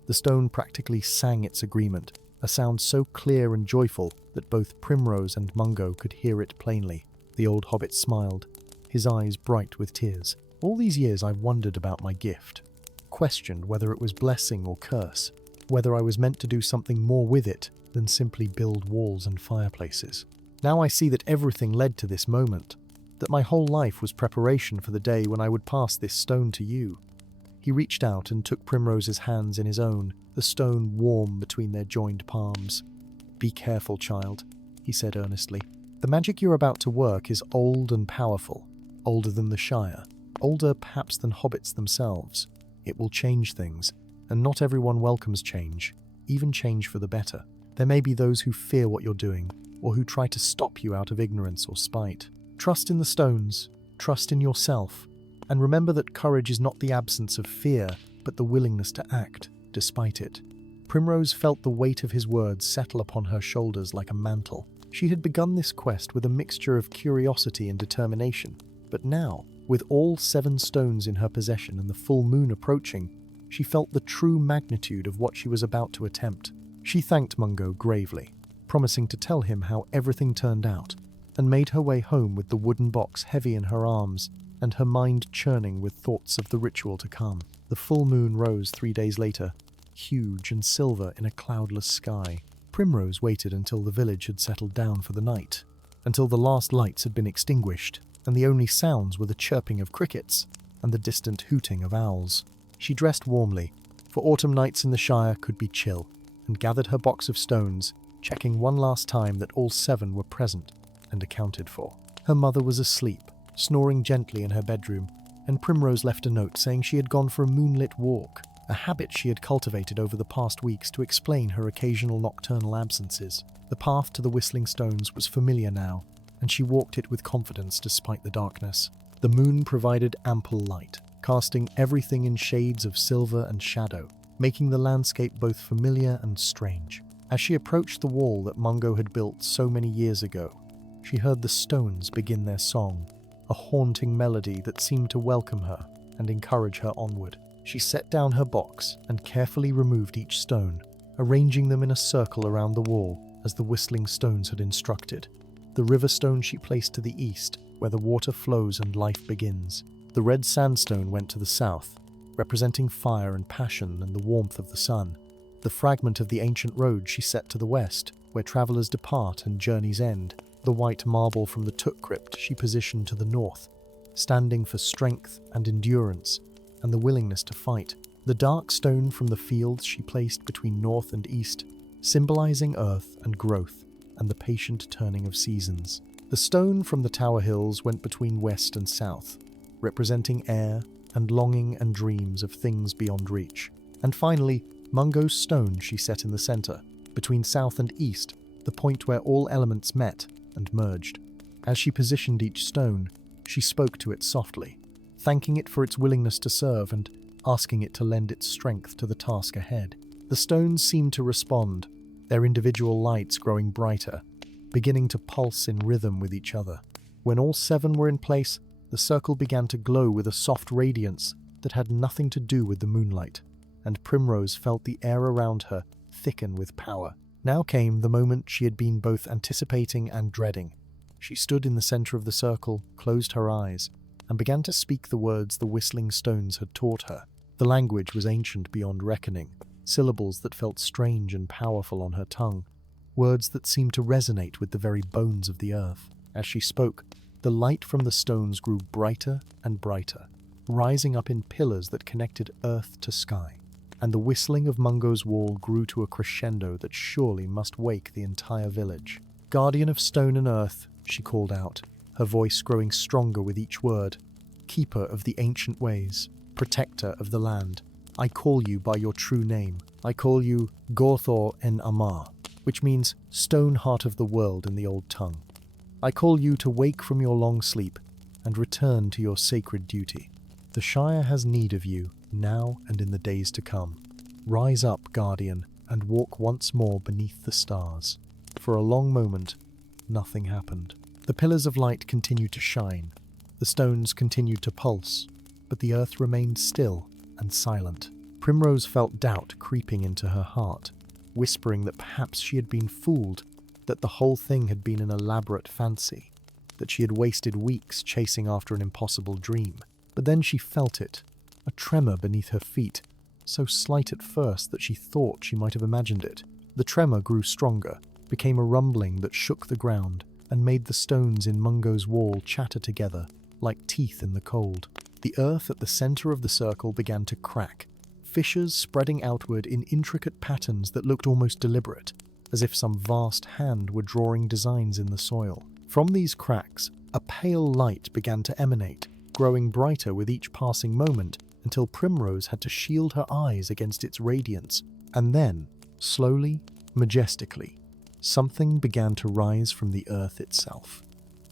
The stone practically sang its agreement, a sound so clear and joyful that both Primrose and Mungo could hear it plainly. The old hobbit smiled, his eyes bright with tears. "All these years I've wondered about my gift, questioned whether it was blessing or curse, whether I was meant to do something more with it than simply build walls and fireplaces. Now I see that everything led to this moment, that my whole life was preparation for the day when I would pass this stone to you." He reached out and took Primrose's hands in his own, the stone warm between their joined palms. "Be careful, child," he said earnestly. "The magic you're about to work is old and powerful, older than the Shire, older perhaps than hobbits themselves. It will change things, and not everyone welcomes change, even change for the better. There may be those who fear what you're doing, or who try to stop you out of ignorance or spite. Trust in the stones, trust in yourself, and remember that courage is not the absence of fear, but the willingness to act, despite it." Primrose felt the weight of his words settle upon her shoulders like a mantle. She had begun this quest with a mixture of curiosity and determination, but now, with all 7 stones in her possession and the full moon approaching, she felt the true magnitude of what she was about to attempt. She thanked Mungo gravely, promising to tell him how everything turned out, and made her way home with the wooden box heavy in her arms and her mind churning with thoughts of the ritual to come. The full moon rose 3 days later, huge and silver in a cloudless sky. Primrose waited until the village had settled down for the night, until the last lights had been extinguished, and the only sounds were the chirping of crickets and the distant hooting of owls. She dressed warmly, for autumn nights in the Shire could be chill, and gathered her box of stones, checking one last time that all 7 were present and accounted for. Her mother was asleep, snoring gently in her bedroom, and Primrose left a note saying she had gone for a moonlit walk, a habit she had cultivated over the past weeks to explain her occasional nocturnal absences. The path to the Whistling Stones was familiar now, and she walked it with confidence despite the darkness. The moon provided ample light, casting everything in shades of silver and shadow, making the landscape both familiar and strange. As she approached the wall that Mungo had built so many years ago, she heard the stones begin their song, a haunting melody that seemed to welcome her and encourage her onward. She set down her box and carefully removed each stone, arranging them in a circle around the wall as the Whistling Stones had instructed. The river stone she placed to the east, where the water flows and life begins. The red sandstone went to the south, representing fire and passion and the warmth of the sun. The fragment of the ancient road she set to the west, where travelers depart and journeys end. The white marble from the Took Crypt she positioned to the north, standing for strength and endurance and the willingness to fight. The dark stone from the fields she placed between north and east, symbolizing earth and growth and the patient turning of seasons. The stone from the Tower Hills went between west and south, representing air and longing and dreams of things beyond reach. And finally, Mungo's stone she set in the center, between south and east, the point where all elements met and merged. As she positioned each stone, she spoke to it softly, thanking it for its willingness to serve and asking it to lend its strength to the task ahead. The stones seemed to respond, their individual lights growing brighter, beginning to pulse in rhythm with each other. When all 7 were in place, the circle began to glow with a soft radiance that had nothing to do with the moonlight, and Primrose felt the air around her thicken with power. Now came the moment she had been both anticipating and dreading. She stood in the center of the circle, closed her eyes, and began to speak the words the Whistling Stones had taught her. The language was ancient beyond reckoning, syllables that felt strange and powerful on her tongue, words that seemed to resonate with the very bones of the earth. As she spoke, the light from the stones grew brighter and brighter, rising up in pillars that connected earth to sky. and the whistling of Mungo's wall grew to a crescendo that surely must wake the entire village. "Guardian of stone and earth," she called out, her voice growing stronger with each word. "Keeper of the ancient ways, protector of the land, I call you by your true name. I call you Gorthor en Amar, which means stone heart of the world in the old tongue. I call you to wake from your long sleep and return to your sacred duty. The Shire has need of you, now and in the days to come. Rise up, Guardian, and walk once more beneath the stars." For a long moment, nothing happened. The pillars of light continued to shine, the stones continued to pulse, but the earth remained still and silent. Primrose felt doubt creeping into her heart, whispering that perhaps she had been fooled, that the whole thing had been an elaborate fancy, that she had wasted weeks chasing after an impossible dream. But then she felt it, a tremor beneath her feet, so slight at first that she thought she might have imagined it. The tremor grew stronger, became a rumbling that shook the ground and made the stones in Mungo's wall chatter together, like teeth in the cold. The earth at the center of the circle began to crack, fissures spreading outward in intricate patterns that looked almost deliberate, as if some vast hand were drawing designs in the soil. From these cracks, a pale light began to emanate, growing brighter with each passing moment until Primrose had to shield her eyes against its radiance. And then, slowly, majestically, something began to rise from the earth itself.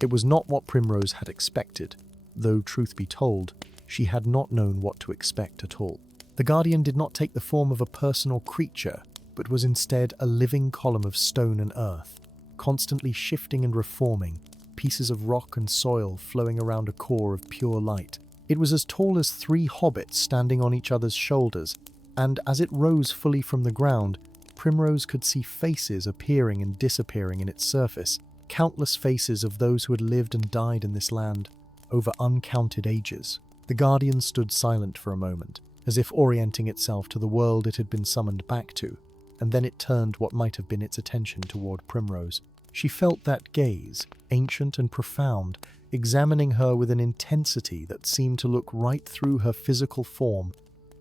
It was not what Primrose had expected, though, truth be told, she had not known what to expect at all. The Guardian did not take the form of a personal creature, but was instead a living column of stone and earth, constantly shifting and reforming, pieces of rock and soil flowing around a core of pure light. It was as tall as 3 hobbits standing on each other's shoulders, and as it rose fully from the ground, Primrose could see faces appearing and disappearing in its surface, countless faces of those who had lived and died in this land over uncounted ages. The Guardian stood silent for a moment, as if orienting itself to the world it had been summoned back to, and then it turned what might have been its attention toward Primrose. She felt that gaze, ancient and profound, examining her with an intensity that seemed to look right through her physical form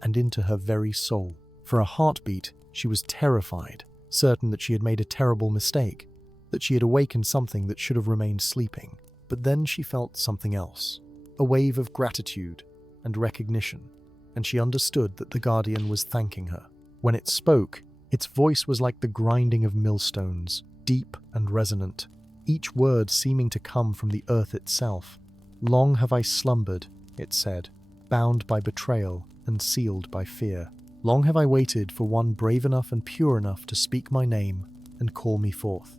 and into her very soul. For a heartbeat, she was terrified, certain that she had made a terrible mistake, that she had awakened something that should have remained sleeping. But then she felt something else, a wave of gratitude and recognition, and she understood that the Guardian was thanking her. When it spoke, its voice was like the grinding of millstones, deep and resonant, each word seeming to come from the earth itself. "Long have I slumbered," it said, "bound by betrayal and sealed by fear. Long have I waited for one brave enough and pure enough to speak my name and call me forth.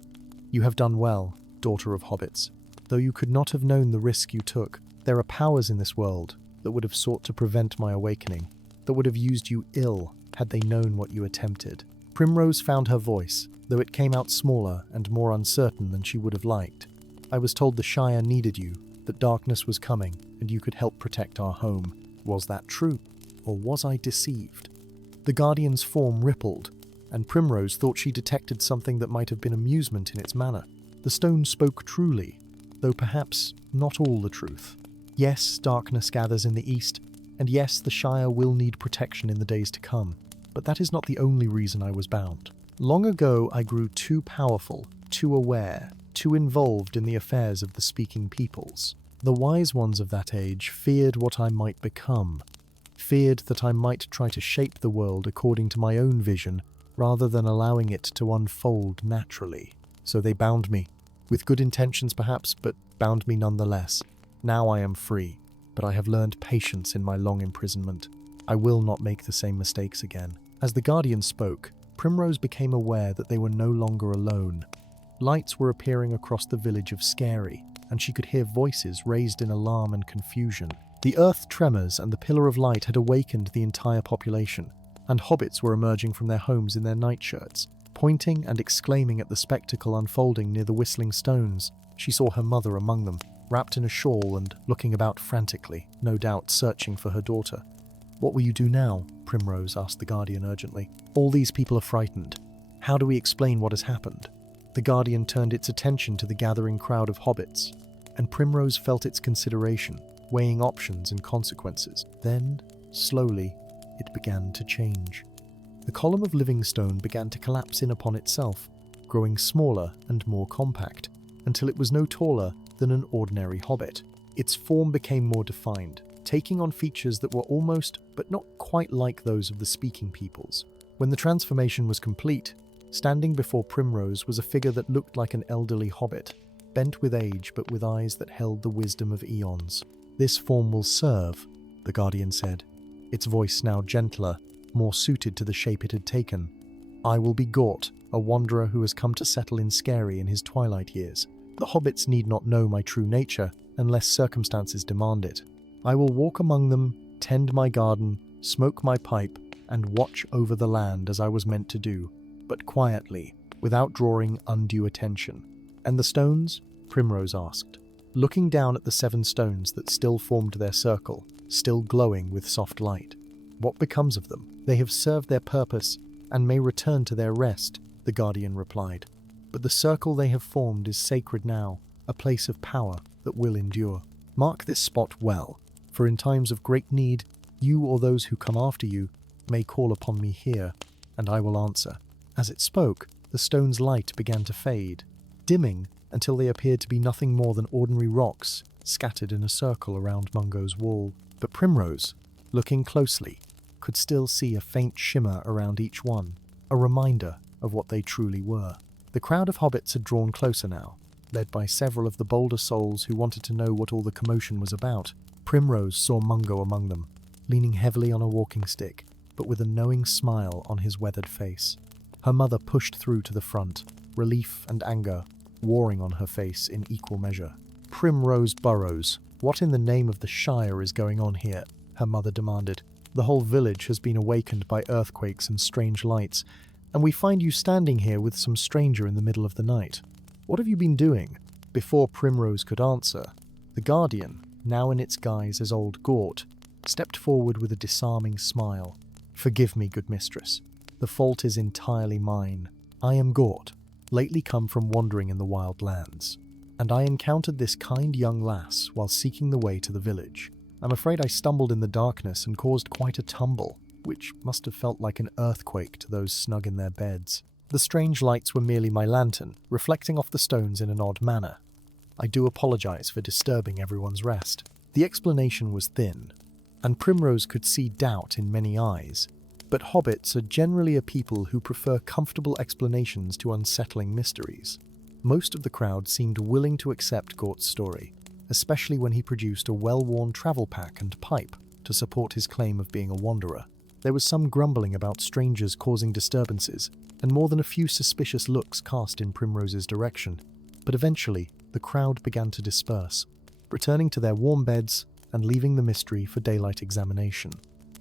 You have done well, daughter of hobbits. Though you could not have known the risk you took, there are powers in this world that would have sought to prevent my awakening, that would have used you ill had they known what you attempted." Primrose found her voice, though it came out smaller and more uncertain than she would have liked. "I was told the Shire needed you, that darkness was coming, and you could help protect our home. Was that true, or was I deceived?" The Guardian's form rippled, and Primrose thought she detected something that might have been amusement in its manner. The stone spoke truly, though perhaps not all the truth. Yes, darkness gathers in the east, and yes, the Shire will need protection in the days to come, but that is not the only reason I was bound. Long ago I grew too powerful, too aware, too involved in the affairs of the speaking peoples. The wise ones of that age feared what I might become, feared that I might try to shape the world according to my own vision rather than allowing it to unfold naturally. So they bound me, with good intentions perhaps, but bound me nonetheless. Now I am free, but I have learned patience in my long imprisonment. I will not make the same mistakes again. As the Guardian spoke, Primrose became aware that they were no longer alone. Lights were appearing across the village of Shire, and she could hear voices raised in alarm and confusion. The earth tremors and the pillar of light had awakened the entire population, and hobbits were emerging from their homes in their nightshirts, pointing and exclaiming at the spectacle unfolding near the whistling stones. She saw her mother among them, wrapped in a shawl and looking about frantically, no doubt searching for her daughter. "What will you do now?" Primrose asked the Guardian urgently. "All these people are frightened. How do we explain what has happened?" The Guardian turned its attention to the gathering crowd of hobbits, and Primrose felt its consideration, weighing options and consequences. Then, slowly, it began to change. The column of living stone began to collapse in upon itself, growing smaller and more compact, until it was no taller than an ordinary hobbit. Its form became more defined, taking on features that were almost, but not quite like those of the speaking peoples. When the transformation was complete, standing before Primrose was a figure that looked like an elderly hobbit, bent with age but with eyes that held the wisdom of eons. "This form will serve," the Guardian said, its voice now gentler, more suited to the shape it had taken. "I will be Gort, a wanderer who has come to settle in Shire in his twilight years. The hobbits need not know my true nature unless circumstances demand it. I will walk among them, tend my garden, smoke my pipe, and watch over the land as I was meant to do, but quietly, without drawing undue attention." "And the stones?" Primrose asked, looking down at the 7 stones that still formed their circle, still glowing with soft light. "What becomes of them? They have served their purpose and may return to their rest," the Guardian replied. "But the circle they have formed is sacred now, a place of power that will endure. Mark this spot well, for in times of great need, you or those who come after you may call upon me here, and I will answer." As it spoke, the stone's light began to fade, dimming until they appeared to be nothing more than ordinary rocks scattered in a circle around Mungo's wall. But Primrose, looking closely, could still see a faint shimmer around each one, a reminder of what they truly were. The crowd of hobbits had drawn closer now, led by several of the bolder souls who wanted to know what all the commotion was about. Primrose saw Mungo among them, leaning heavily on a walking stick, but with a knowing smile on his weathered face. Her mother pushed through to the front, relief and anger warring on her face in equal measure. "Primrose Burrows, what in the name of the Shire is going on here?" her mother demanded. "The whole village has been awakened by earthquakes and strange lights, and we find you standing here with some stranger in the middle of the night. What have you been doing?" Before Primrose could answer, the Guardian, now in its guise as old Gort, stepped forward with a disarming smile. "Forgive me, good mistress. The fault is entirely mine. I am Gort, lately come from wandering in the wild lands, and I encountered this kind young lass while seeking the way to the village. I'm afraid I stumbled in the darkness and caused quite a tumble, which must have felt like an earthquake to those snug in their beds. The strange lights were merely my lantern, reflecting off the stones in an odd manner. I do apologize for disturbing everyone's rest." The explanation was thin, and Primrose could see doubt in many eyes. But hobbits are generally a people who prefer comfortable explanations to unsettling mysteries. Most of the crowd seemed willing to accept Gort's story, especially when he produced a well-worn travel pack and pipe to support his claim of being a wanderer. There was some grumbling about strangers causing disturbances, and more than a few suspicious looks cast in Primrose's direction. But eventually, the crowd began to disperse, returning to their warm beds and leaving the mystery for daylight examination.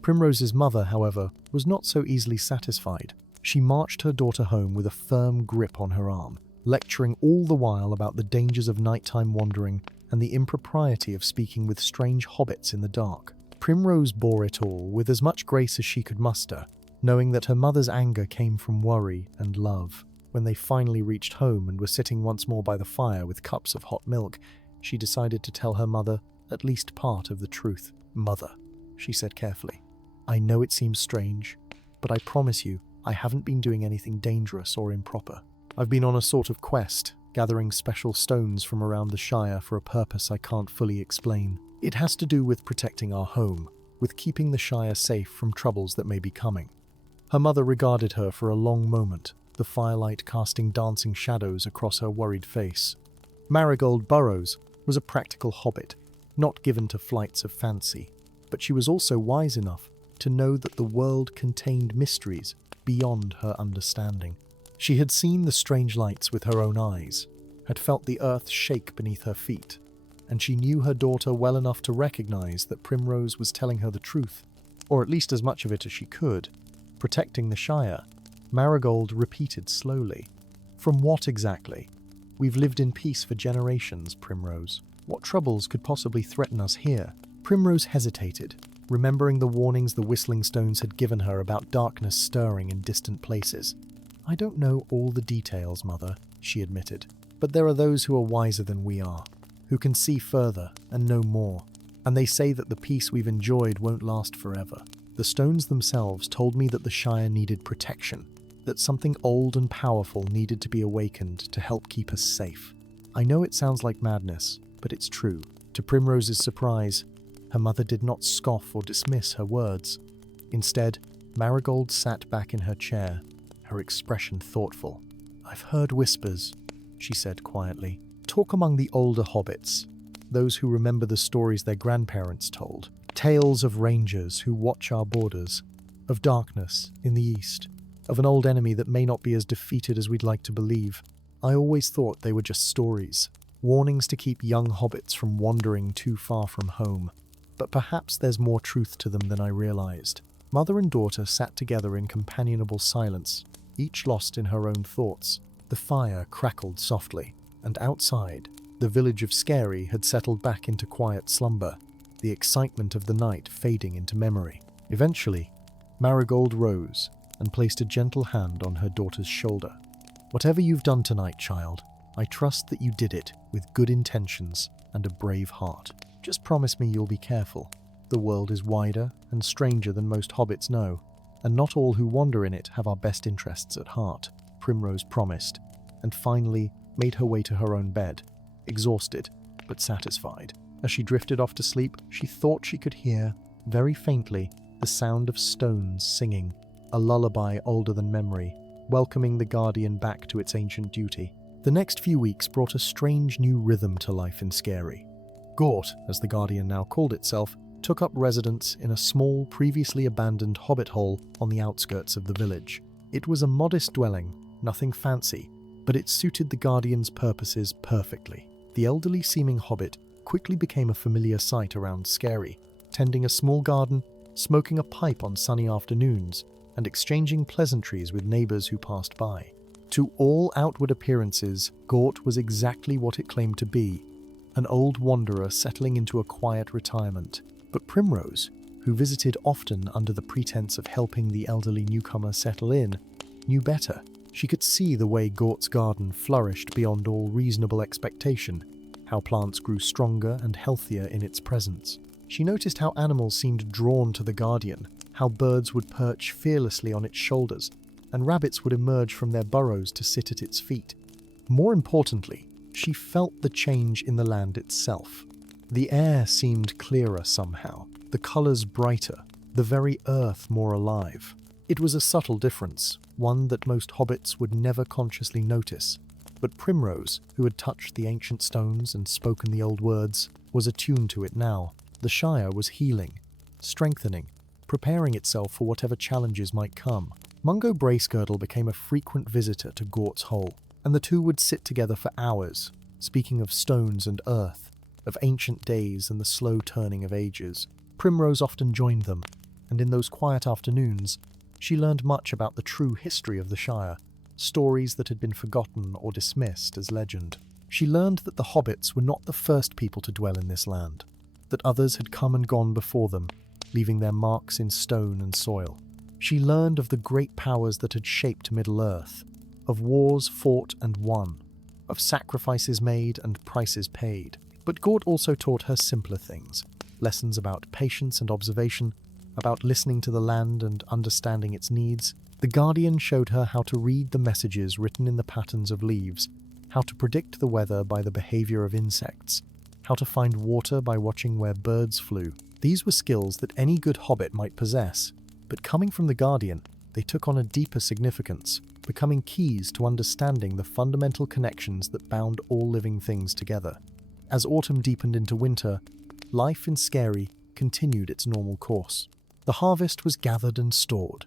Primrose's mother, however, was not so easily satisfied. She marched her daughter home with a firm grip on her arm, lecturing all the while about the dangers of nighttime wandering and the impropriety of speaking with strange hobbits in the dark. Primrose bore it all with as much grace as she could muster, knowing that her mother's anger came from worry and love. When they finally reached home and were sitting once more by the fire with cups of hot milk, she decided to tell her mother at least part of the truth. "Mother," she said carefully, "I know it seems strange, but I promise you I haven't been doing anything dangerous or improper. I've been on a sort of quest, gathering special stones from around the Shire for a purpose I can't fully explain. It has to do with protecting our home, with keeping the Shire safe from troubles that may be coming." Her mother regarded her for a long moment, the firelight casting dancing shadows across her worried face. Marigold Burrows was a practical hobbit, not given to flights of fancy, but she was also wise enough to know that the world contained mysteries beyond her understanding. She had seen the strange lights with her own eyes, had felt the earth shake beneath her feet, and she knew her daughter well enough to recognize that Primrose was telling her the truth, or at least as much of it as she could. Protecting the Shire, Marigold repeated slowly. "From what exactly? We've lived in peace for generations, Primrose. What troubles could possibly threaten us here?" Primrose hesitated, remembering the warnings the Whistling Stones had given her about darkness stirring in distant places. "I don't know all the details, Mother," she admitted, "but there are those who are wiser than we are, who can see further and know more, and they say that the peace we've enjoyed won't last forever. The stones themselves told me that the Shire needed protection, that something old and powerful needed to be awakened to help keep us safe. I know it sounds like madness, but it's true. To Primrose's surprise, her mother did not scoff or dismiss her words. Instead, Marigold sat back in her chair, her expression thoughtful. "I've heard whispers," she said quietly. "Talk among the older hobbits, those who remember the stories their grandparents told. Tales of rangers who watch our borders, of darkness in the east, of an old enemy that may not be as defeated as we'd like to believe. I always thought they were just stories, warnings to keep young hobbits from wandering too far from home. But perhaps there's more truth to them than I realized." Mother and daughter sat together in companionable silence, each lost in her own thoughts. The fire crackled softly, and outside, the village of Scary had settled back into quiet slumber, the excitement of the night fading into memory. Eventually, Marigold rose and placed a gentle hand on her daughter's shoulder. "Whatever you've done tonight, child, I trust that you did it with good intentions and a brave heart. Just promise me you'll be careful. The world is wider and stranger than most hobbits know, and not all who wander in it have our best interests at heart," Primrose promised, and finally made her way to her own bed, exhausted but satisfied. As she drifted off to sleep, she thought she could hear, very faintly, the sound of stones singing, a lullaby older than memory, welcoming the Guardian back to its ancient duty. The next few weeks brought a strange new rhythm to life in Scary. Gort, as the Guardian now called itself, took up residence in a small, previously abandoned hobbit hole on the outskirts of the village. It was a modest dwelling, nothing fancy, but it suited the Guardian's purposes perfectly. The elderly-seeming hobbit quickly became a familiar sight around Scary, tending a small garden, smoking a pipe on sunny afternoons, and exchanging pleasantries with neighbors who passed by. To all outward appearances, Gort was exactly what it claimed to be, an old wanderer settling into a quiet retirement. But Primrose, who visited often under the pretense of helping the elderly newcomer settle in, knew better. She could see the way Gort's garden flourished beyond all reasonable expectation, how plants grew stronger and healthier in its presence. She noticed how animals seemed drawn to the Guardian, how birds would perch fearlessly on its shoulders, and rabbits would emerge from their burrows to sit at its feet. More importantly, she felt the change in the land itself. The air seemed clearer somehow, the colours brighter, the very earth more alive. It was a subtle difference, one that most hobbits would never consciously notice. But Primrose, who had touched the ancient stones and spoken the old words, was attuned to it now. The Shire was healing, strengthening, preparing itself for whatever challenges might come. Mungo Bracegirdle became a frequent visitor to Gort's hole, and the two would sit together for hours, speaking of stones and earth, of ancient days and the slow turning of ages. Primrose often joined them, and in those quiet afternoons, she learned much about the true history of the Shire, stories that had been forgotten or dismissed as legend. She learned that the hobbits were not the first people to dwell in this land, that others had come and gone before them, leaving their marks in stone and soil. She learned of the great powers that had shaped Middle-earth, of wars fought and won, of sacrifices made and prices paid. But Gort also taught her simpler things, lessons about patience and observation, about listening to the land and understanding its needs. The Guardian showed her how to read the messages written in the patterns of leaves, how to predict the weather by the behavior of insects, how to find water by watching where birds flew. These were skills that any good hobbit might possess, but coming from the Guardian, they took on a deeper significance, becoming keys to understanding the fundamental connections that bound all living things together. As autumn deepened into winter, life in Scary continued its normal course. The harvest was gathered and stored.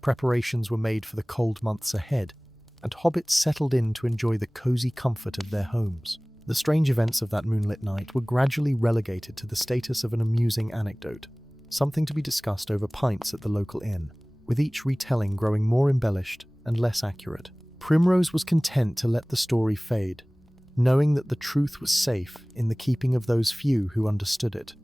Preparations were made for the cold months ahead, and hobbits settled in to enjoy the cozy comfort of their homes. The strange events of that moonlit night were gradually relegated to the status of an amusing anecdote, something to be discussed over pints at the local inn, with each retelling growing more embellished and less accurate. Primrose was content to let the story fade, knowing that the truth was safe in the keeping of those few who understood it.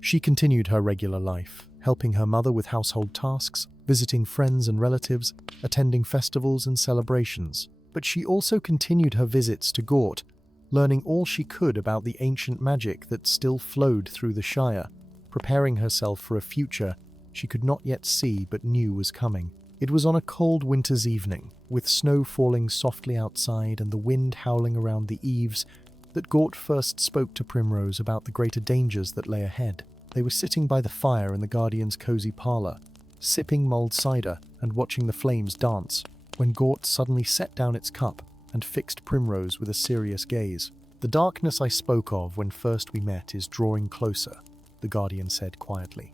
She continued her regular life, helping her mother with household tasks, visiting friends and relatives, attending festivals and celebrations. But she also continued her visits to Gort, learning all she could about the ancient magic that still flowed through the Shire, preparing herself for a future she could not yet see but knew was coming. It was on a cold winter's evening, with snow falling softly outside and the wind howling around the eaves, that Gort first spoke to Primrose about the greater dangers that lay ahead. They were sitting by the fire in the Guardian's cozy parlour, sipping mulled cider and watching the flames dance, when Gort suddenly set down its cup and fixed Primrose with a serious gaze. "The darkness I spoke of when first we met is drawing closer," the Guardian said quietly.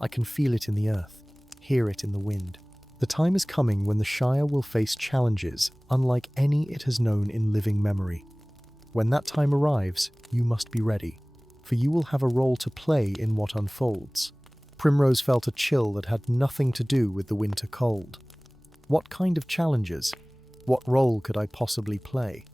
"I can feel it in the earth, hear it in the wind. The time is coming when the Shire will face challenges unlike any it has known in living memory. When that time arrives, you must be ready, for you will have a role to play in what unfolds." Primrose felt a chill that had nothing to do with the winter cold. What kind of challenges? What role could I possibly play?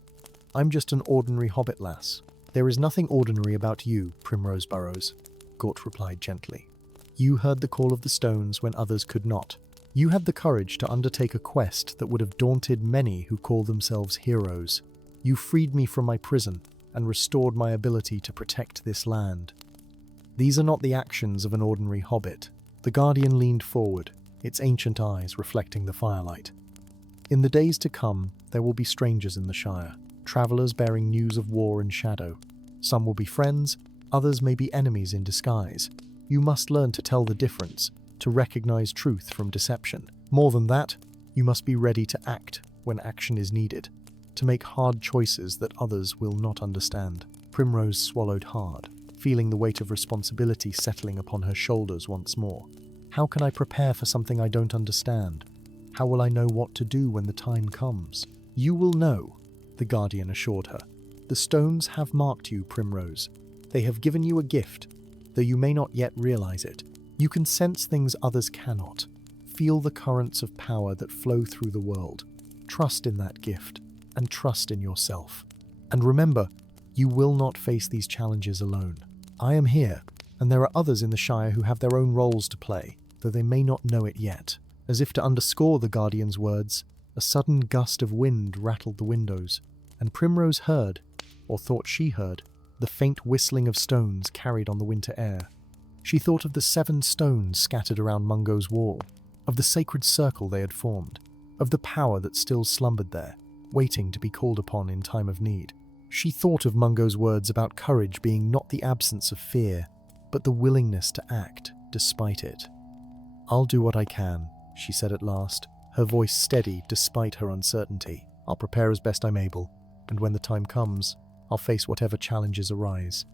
"I'm just an ordinary hobbit lass." "There is nothing ordinary about you, Primrose Burrows," Gort replied gently. "You heard the call of the stones when others could not. You had the courage to undertake a quest that would have daunted many who call themselves heroes. You freed me from my prison and restored my ability to protect this land. These are not the actions of an ordinary hobbit." The Guardian leaned forward, its ancient eyes reflecting the firelight. "In the days to come, there will be strangers in the Shire, travelers bearing news of war and shadow. Some will be friends, others may be enemies in disguise. You must learn to tell the difference, to recognize truth from deception. More than that, you must be ready to act when action is needed, to make hard choices that others will not understand." Primrose swallowed hard, feeling the weight of responsibility settling upon her shoulders once more. "How can I prepare for something I don't understand? How will I know what to do when the time comes?" "You will know," the Guardian assured her. "The stones have marked you, Primrose. They have given you a gift, though you may not yet realize it. You can sense things others cannot. Feel the currents of power that flow through the world. Trust in that gift, and trust in yourself. And remember, you will not face these challenges alone. I am here, and there are others in the Shire who have their own roles to play, though they may not know it yet." As if to underscore the Guardian's words, a sudden gust of wind rattled the windows, and Primrose heard, or thought she heard, the faint whistling of stones carried on the winter air. She thought of the 7 stones scattered around Mungo's wall, of the sacred circle they had formed, of the power that still slumbered there, waiting to be called upon in time of need. She thought of Mungo's words about courage being not the absence of fear, but the willingness to act despite it. "I'll do what I can," she said at last, her voice steady despite her uncertainty. "I'll prepare as best I'm able, and when the time comes, I'll face whatever challenges arise.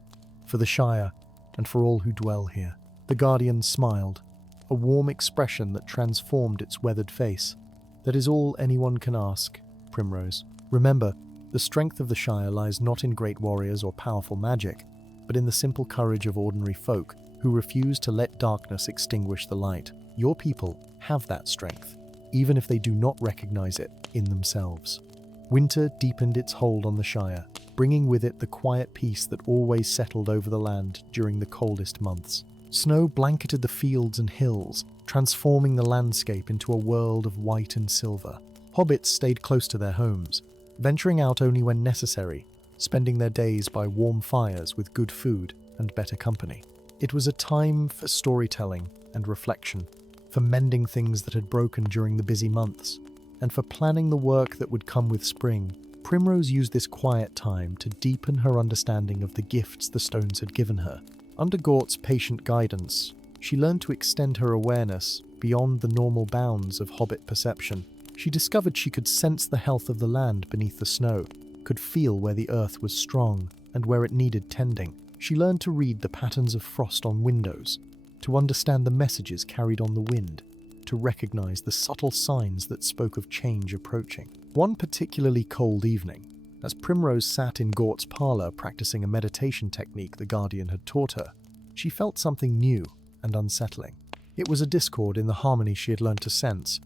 For the Shire, and for all who dwell here." The Guardian smiled, a warm expression that transformed its weathered face. "That is all anyone can ask, Primrose. Remember, the strength of the Shire lies not in great warriors or powerful magic, but in the simple courage of ordinary folk who refuse to let darkness extinguish the light. Your people have that strength, even if they do not recognize it in themselves." Winter deepened its hold on the Shire, bringing with it the quiet peace that always settled over the land during the coldest months. Snow blanketed the fields and hills, transforming the landscape into a world of white and silver. Hobbits stayed close to their homes, venturing out only when necessary, spending their days by warm fires with good food and better company. It was a time for storytelling and reflection, for mending things that had broken during the busy months, and for planning the work that would come with spring. Primrose used this quiet time to deepen her understanding of the gifts the stones had given her. Under Gort's patient guidance, she learned to extend her awareness beyond the normal bounds of Hobbit perception. She discovered she could sense the health of the land beneath the snow, could feel where the earth was strong and where it needed tending. She learned to read the patterns of frost on windows, to understand the messages carried on the wind, to recognize the subtle signs that spoke of change approaching. One particularly cold evening, as Primrose sat in Gort's parlour practicing a meditation technique the Guardian had taught her, she felt something new and unsettling. It was a discord in the harmony she had learned to sense,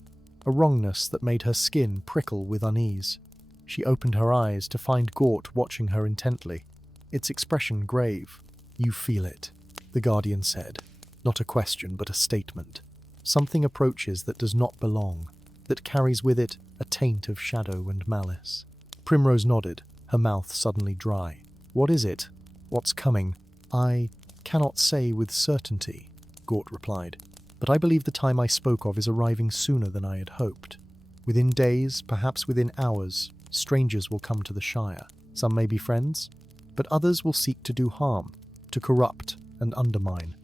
a wrongness that made her skin prickle with unease. She opened her eyes to find Gort watching her intently, its expression grave. "You feel it," the Guardian said. Not a question, but a statement. Something approaches that does not belong, that carries with it a taint of shadow and malice. Primrose nodded, her mouth suddenly dry. "What is it? What's coming?" "I cannot say with certainty," Gort replied. But I believe the time I spoke of is arriving sooner than I had hoped. Within days, perhaps within hours, strangers will come to the Shire. Some may be friends, but others will seek to do harm, to corrupt and undermine.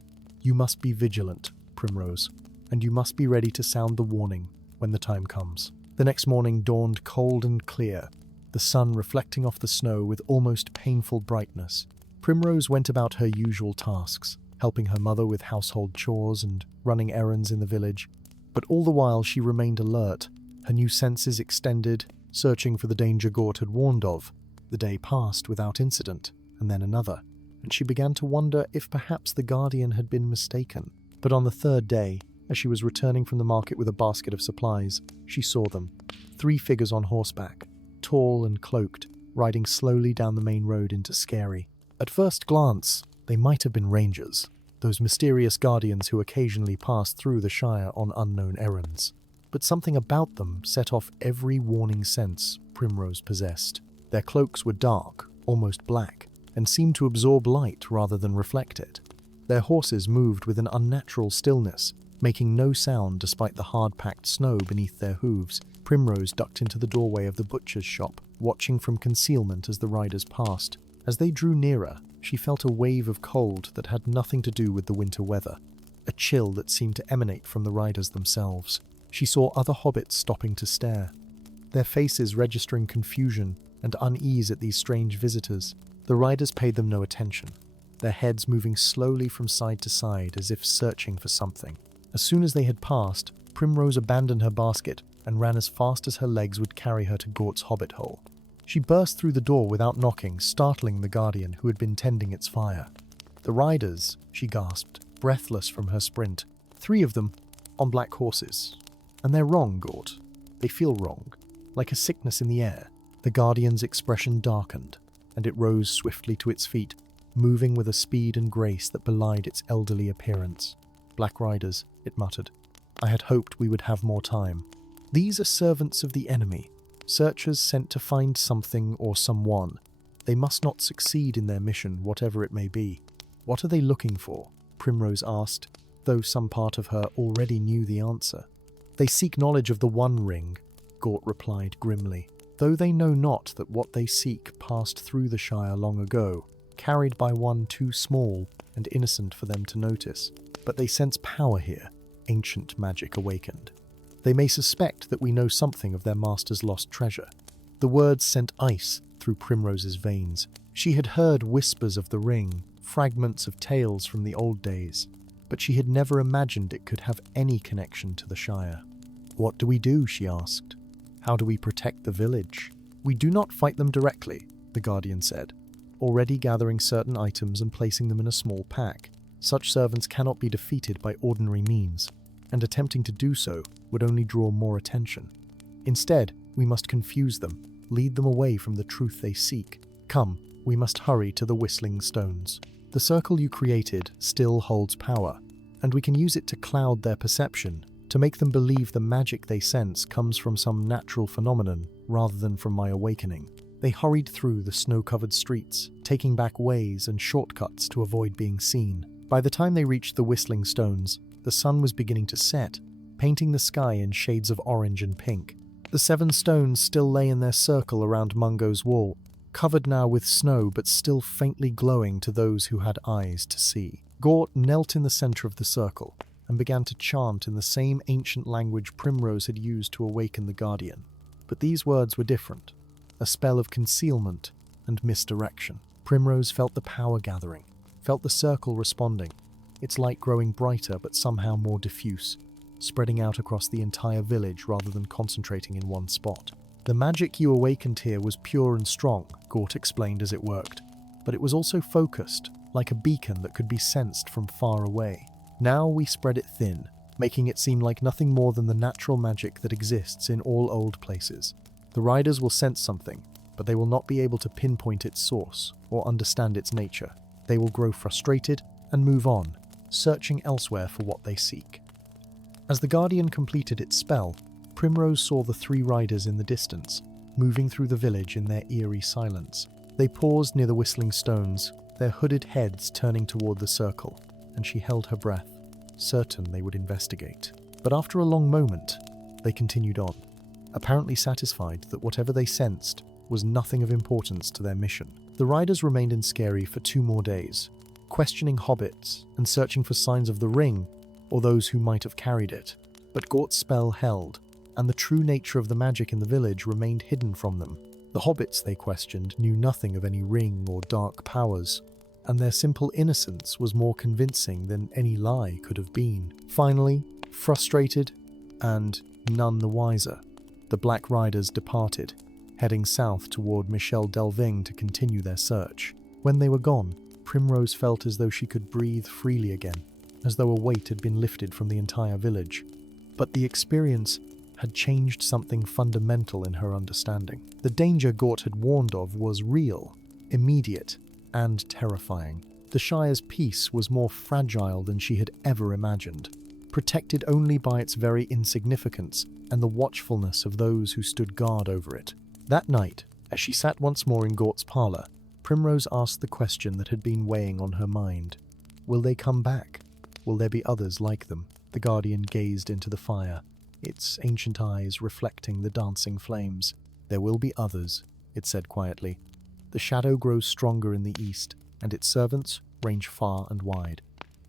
You must be vigilant, Primrose, and you must be ready to sound the warning when the time comes." The next morning dawned cold and clear, the sun reflecting off the snow with almost painful brightness. Primrose went about her usual tasks, helping her mother with household chores and running errands in the village. But all the while she remained alert, her new senses extended, searching for the danger Gort had warned of. The day passed without incident, and then another, and she began to wonder if perhaps the Guardian had been mistaken. But on the third day, as she was returning from the market with a basket of supplies, she saw them. 3 figures on horseback, tall and cloaked, riding slowly down the main road into Scary. At first glance, they might have been rangers, those mysterious guardians who occasionally pass through the Shire on unknown errands. But something about them set off every warning sense Primrose possessed. Their cloaks were dark, almost black, and seemed to absorb light rather than reflect it. Their horses moved with an unnatural stillness, making no sound despite the hard-packed snow beneath their hooves. Primrose ducked into the doorway of the butcher's shop, watching from concealment as the riders passed. As they drew nearer, she felt a wave of cold that had nothing to do with the winter weather, a chill that seemed to emanate from the riders themselves. She saw other hobbits stopping to stare, their faces registering confusion and unease at these strange visitors. The riders paid them no attention, their heads moving slowly from side to side as if searching for something. As soon as they had passed, Primrose abandoned her basket and ran as fast as her legs would carry her to Gort's hobbit hole. She burst through the door without knocking, startling the Guardian who had been tending its fire. "The riders," she gasped, breathless from her sprint. 3 of them, on black horses. "And they're wrong, Gort. They feel wrong, like a sickness in the air." The Guardian's expression darkened, and it rose swiftly to its feet, moving with a speed and grace that belied its elderly appearance. "Black riders," it muttered. "I had hoped we would have more time. These are servants of the enemy, searchers sent to find something or someone. They must not succeed in their mission, whatever it may be." "What are they looking for?" Primrose asked, though some part of her already knew the answer. "They seek knowledge of the One Ring," Gort replied grimly, "though they know not that what they seek passed through the Shire long ago, carried by one too small and innocent for them to notice. But they sense power here, ancient magic awakened. They may suspect that we know something of their master's lost treasure." The words sent ice through Primrose's veins. She had heard whispers of the ring, fragments of tales from the old days, but she had never imagined it could have any connection to the Shire. "What do we do?" she asked. "How do we protect the village?" "We do not fight them directly," the Guardian said, already gathering certain items and placing them in a small pack. "Such servants cannot be defeated by ordinary means, and attempting to do so would only draw more attention. Instead, we must confuse them, lead them away from the truth they seek. Come, we must hurry to the Whistling Stones. The circle you created still holds power, and we can use it to cloud their perception, to make them believe the magic they sense comes from some natural phenomenon rather than from my awakening." They hurried through the snow-covered streets, taking back ways and shortcuts to avoid being seen. By the time they reached the Whistling Stones, the sun was beginning to set, painting the sky in shades of orange and pink. The 7 stones still lay in their circle around Mungo's wall, covered now with snow but still faintly glowing to those who had eyes to see. Gort knelt in the center of the circle and began to chant in the same ancient language Primrose had used to awaken the Guardian. But these words were different, a spell of concealment and misdirection. Primrose felt the power gathering, felt the circle responding, its light growing brighter but somehow more diffuse, spreading out across the entire village rather than concentrating in one spot. "The magic you awakened here was pure and strong," Gort explained as it worked, "but it was also focused, like a beacon that could be sensed from far away. Now we spread it thin, making it seem like nothing more than the natural magic that exists in all old places. The riders will sense something, but they will not be able to pinpoint its source or understand its nature. They will grow frustrated and move on, searching elsewhere for what they seek." As the Guardian completed its spell, Primrose saw the 3 riders in the distance, moving through the village in their eerie silence. They paused near the Whistling Stones, their hooded heads turning toward the circle, and she held her breath. certain they would investigate. But after a long moment, they continued on, apparently satisfied that whatever they sensed was nothing of importance to their mission. The riders remained in Shire for 2 more days, questioning hobbits and searching for signs of the ring or those who might have carried it. But Gort's spell held, and the true nature of the magic in the village remained hidden from them. The hobbits they questioned knew nothing of any ring or dark powers, and their simple innocence was more convincing than any lie could have been. Finally, frustrated and none the wiser, the Black Riders departed, heading south toward Michel Delving to continue their search. When they were gone, Primrose felt as though she could breathe freely again, as though a weight had been lifted from the entire village. But the experience had changed something fundamental in her understanding. The danger Gort had warned of was real, immediate, and terrifying. The Shire's peace was more fragile than she had ever imagined, protected only by its very insignificance and the watchfulness of those who stood guard over it. That night, as she sat once more in Gort's parlour, Primrose asked the question that had been weighing on her mind. Will they come back? Will there be others like them? The Guardian gazed into the fire, its ancient eyes reflecting the dancing flames. There will be others, it said quietly. The shadow grows stronger in the east, and its servants range far and wide.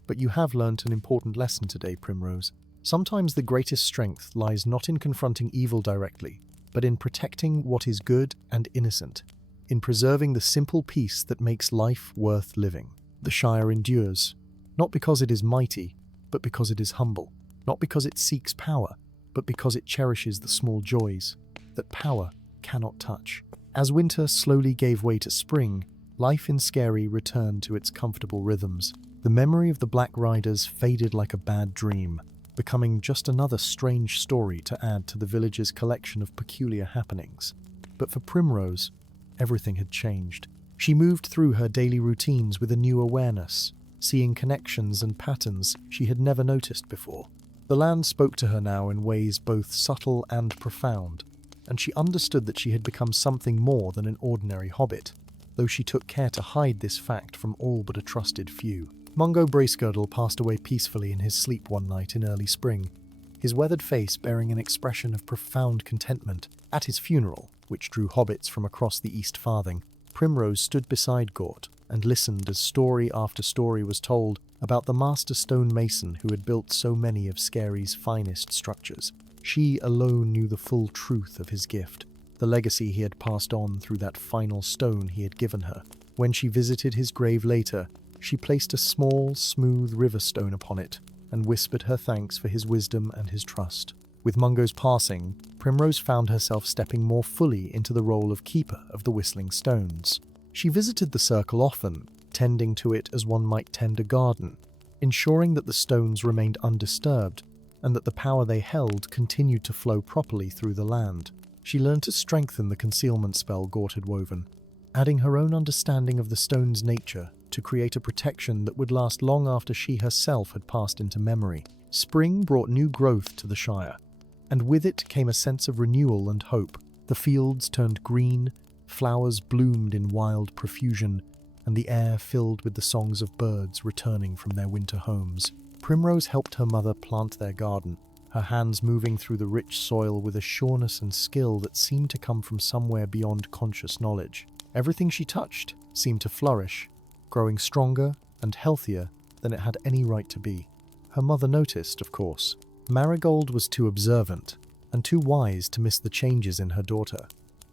But you have learnt an important lesson today, Primrose. Sometimes the greatest strength lies not in confronting evil directly, but in protecting what is good and innocent, in preserving the simple peace that makes life worth living. The Shire endures, not because it is mighty, but because it is humble, not because it seeks power, but because it cherishes the small joys that power cannot touch. As winter slowly gave way to spring, life in Shire returned to its comfortable rhythms. The memory of the Black Riders faded like a bad dream, becoming just another strange story to add to the village's collection of peculiar happenings. But for Primrose, everything had changed. She moved through her daily routines with a new awareness, seeing connections and patterns she had never noticed before. The land spoke to her now in ways both subtle and profound, and she understood that she had become something more than an ordinary hobbit, though she took care to hide this fact from all but a trusted few. Mungo Bracegirdle passed away peacefully in his sleep one night in early spring, his weathered face bearing an expression of profound contentment. At his funeral, which drew hobbits from across the East Farthing, Primrose stood beside Gort and listened as story after story was told about the master stonemason who had built so many of Scary's finest structures. She alone knew the full truth of his gift, the legacy he had passed on through that final stone he had given her. When she visited his grave later, she placed a small, smooth river stone upon it and whispered her thanks for his wisdom and his trust. With Mungo's passing, Primrose found herself stepping more fully into the role of keeper of the Whistling Stones. She visited the circle often, tending to it as one might tend a garden, ensuring that the stones remained undisturbed and that the power they held continued to flow properly through the land. She learned to strengthen the concealment spell Gort had woven, adding her own understanding of the stone's nature to create a protection that would last long after she herself had passed into memory. Spring brought new growth to the Shire, and with it came a sense of renewal and hope. The fields turned green, flowers bloomed in wild profusion, and the air filled with the songs of birds returning from their winter homes. Primrose helped her mother plant their garden, her hands moving through the rich soil with a sureness and skill that seemed to come from somewhere beyond conscious knowledge. Everything she touched seemed to flourish, growing stronger and healthier than it had any right to be. Her mother noticed, of course. Marigold was too observant and too wise to miss the changes in her daughter,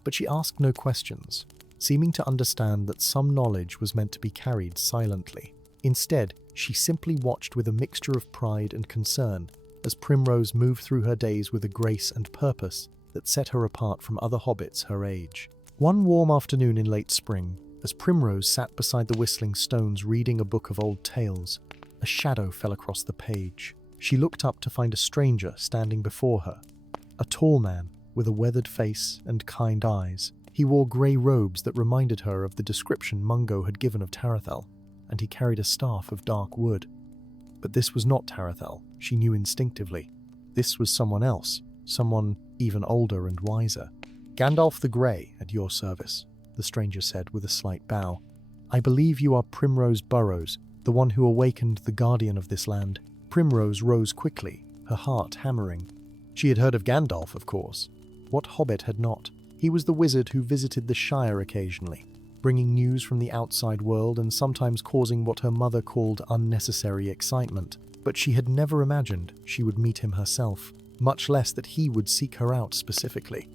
but she asked no questions, seeming to understand that some knowledge was meant to be carried silently. Instead, she simply watched with a mixture of pride and concern as Primrose moved through her days with a grace and purpose that set her apart from other hobbits her age. One warm afternoon in late spring, as Primrose sat beside the Whistling Stones reading a book of old tales, a shadow fell across the page. She looked up to find a stranger standing before her, a tall man with a weathered face and kind eyes. He wore grey robes that reminded her of the description Mungo had given of Tarothel, and he carried a staff of dark wood. But this was not Tarothel, she knew instinctively. This was someone else, someone even older and wiser. "Gandalf the Grey, at your service," the stranger said with a slight bow. "I believe you are Primrose Burrows, the one who awakened the guardian of this land." Primrose rose quickly, her heart hammering. She had heard of Gandalf, of course. What hobbit had not? He was the wizard who visited the Shire occasionally, bringing news from the outside world and sometimes causing what her mother called unnecessary excitement. But she had never imagined she would meet him herself, much less that he would seek her out specifically.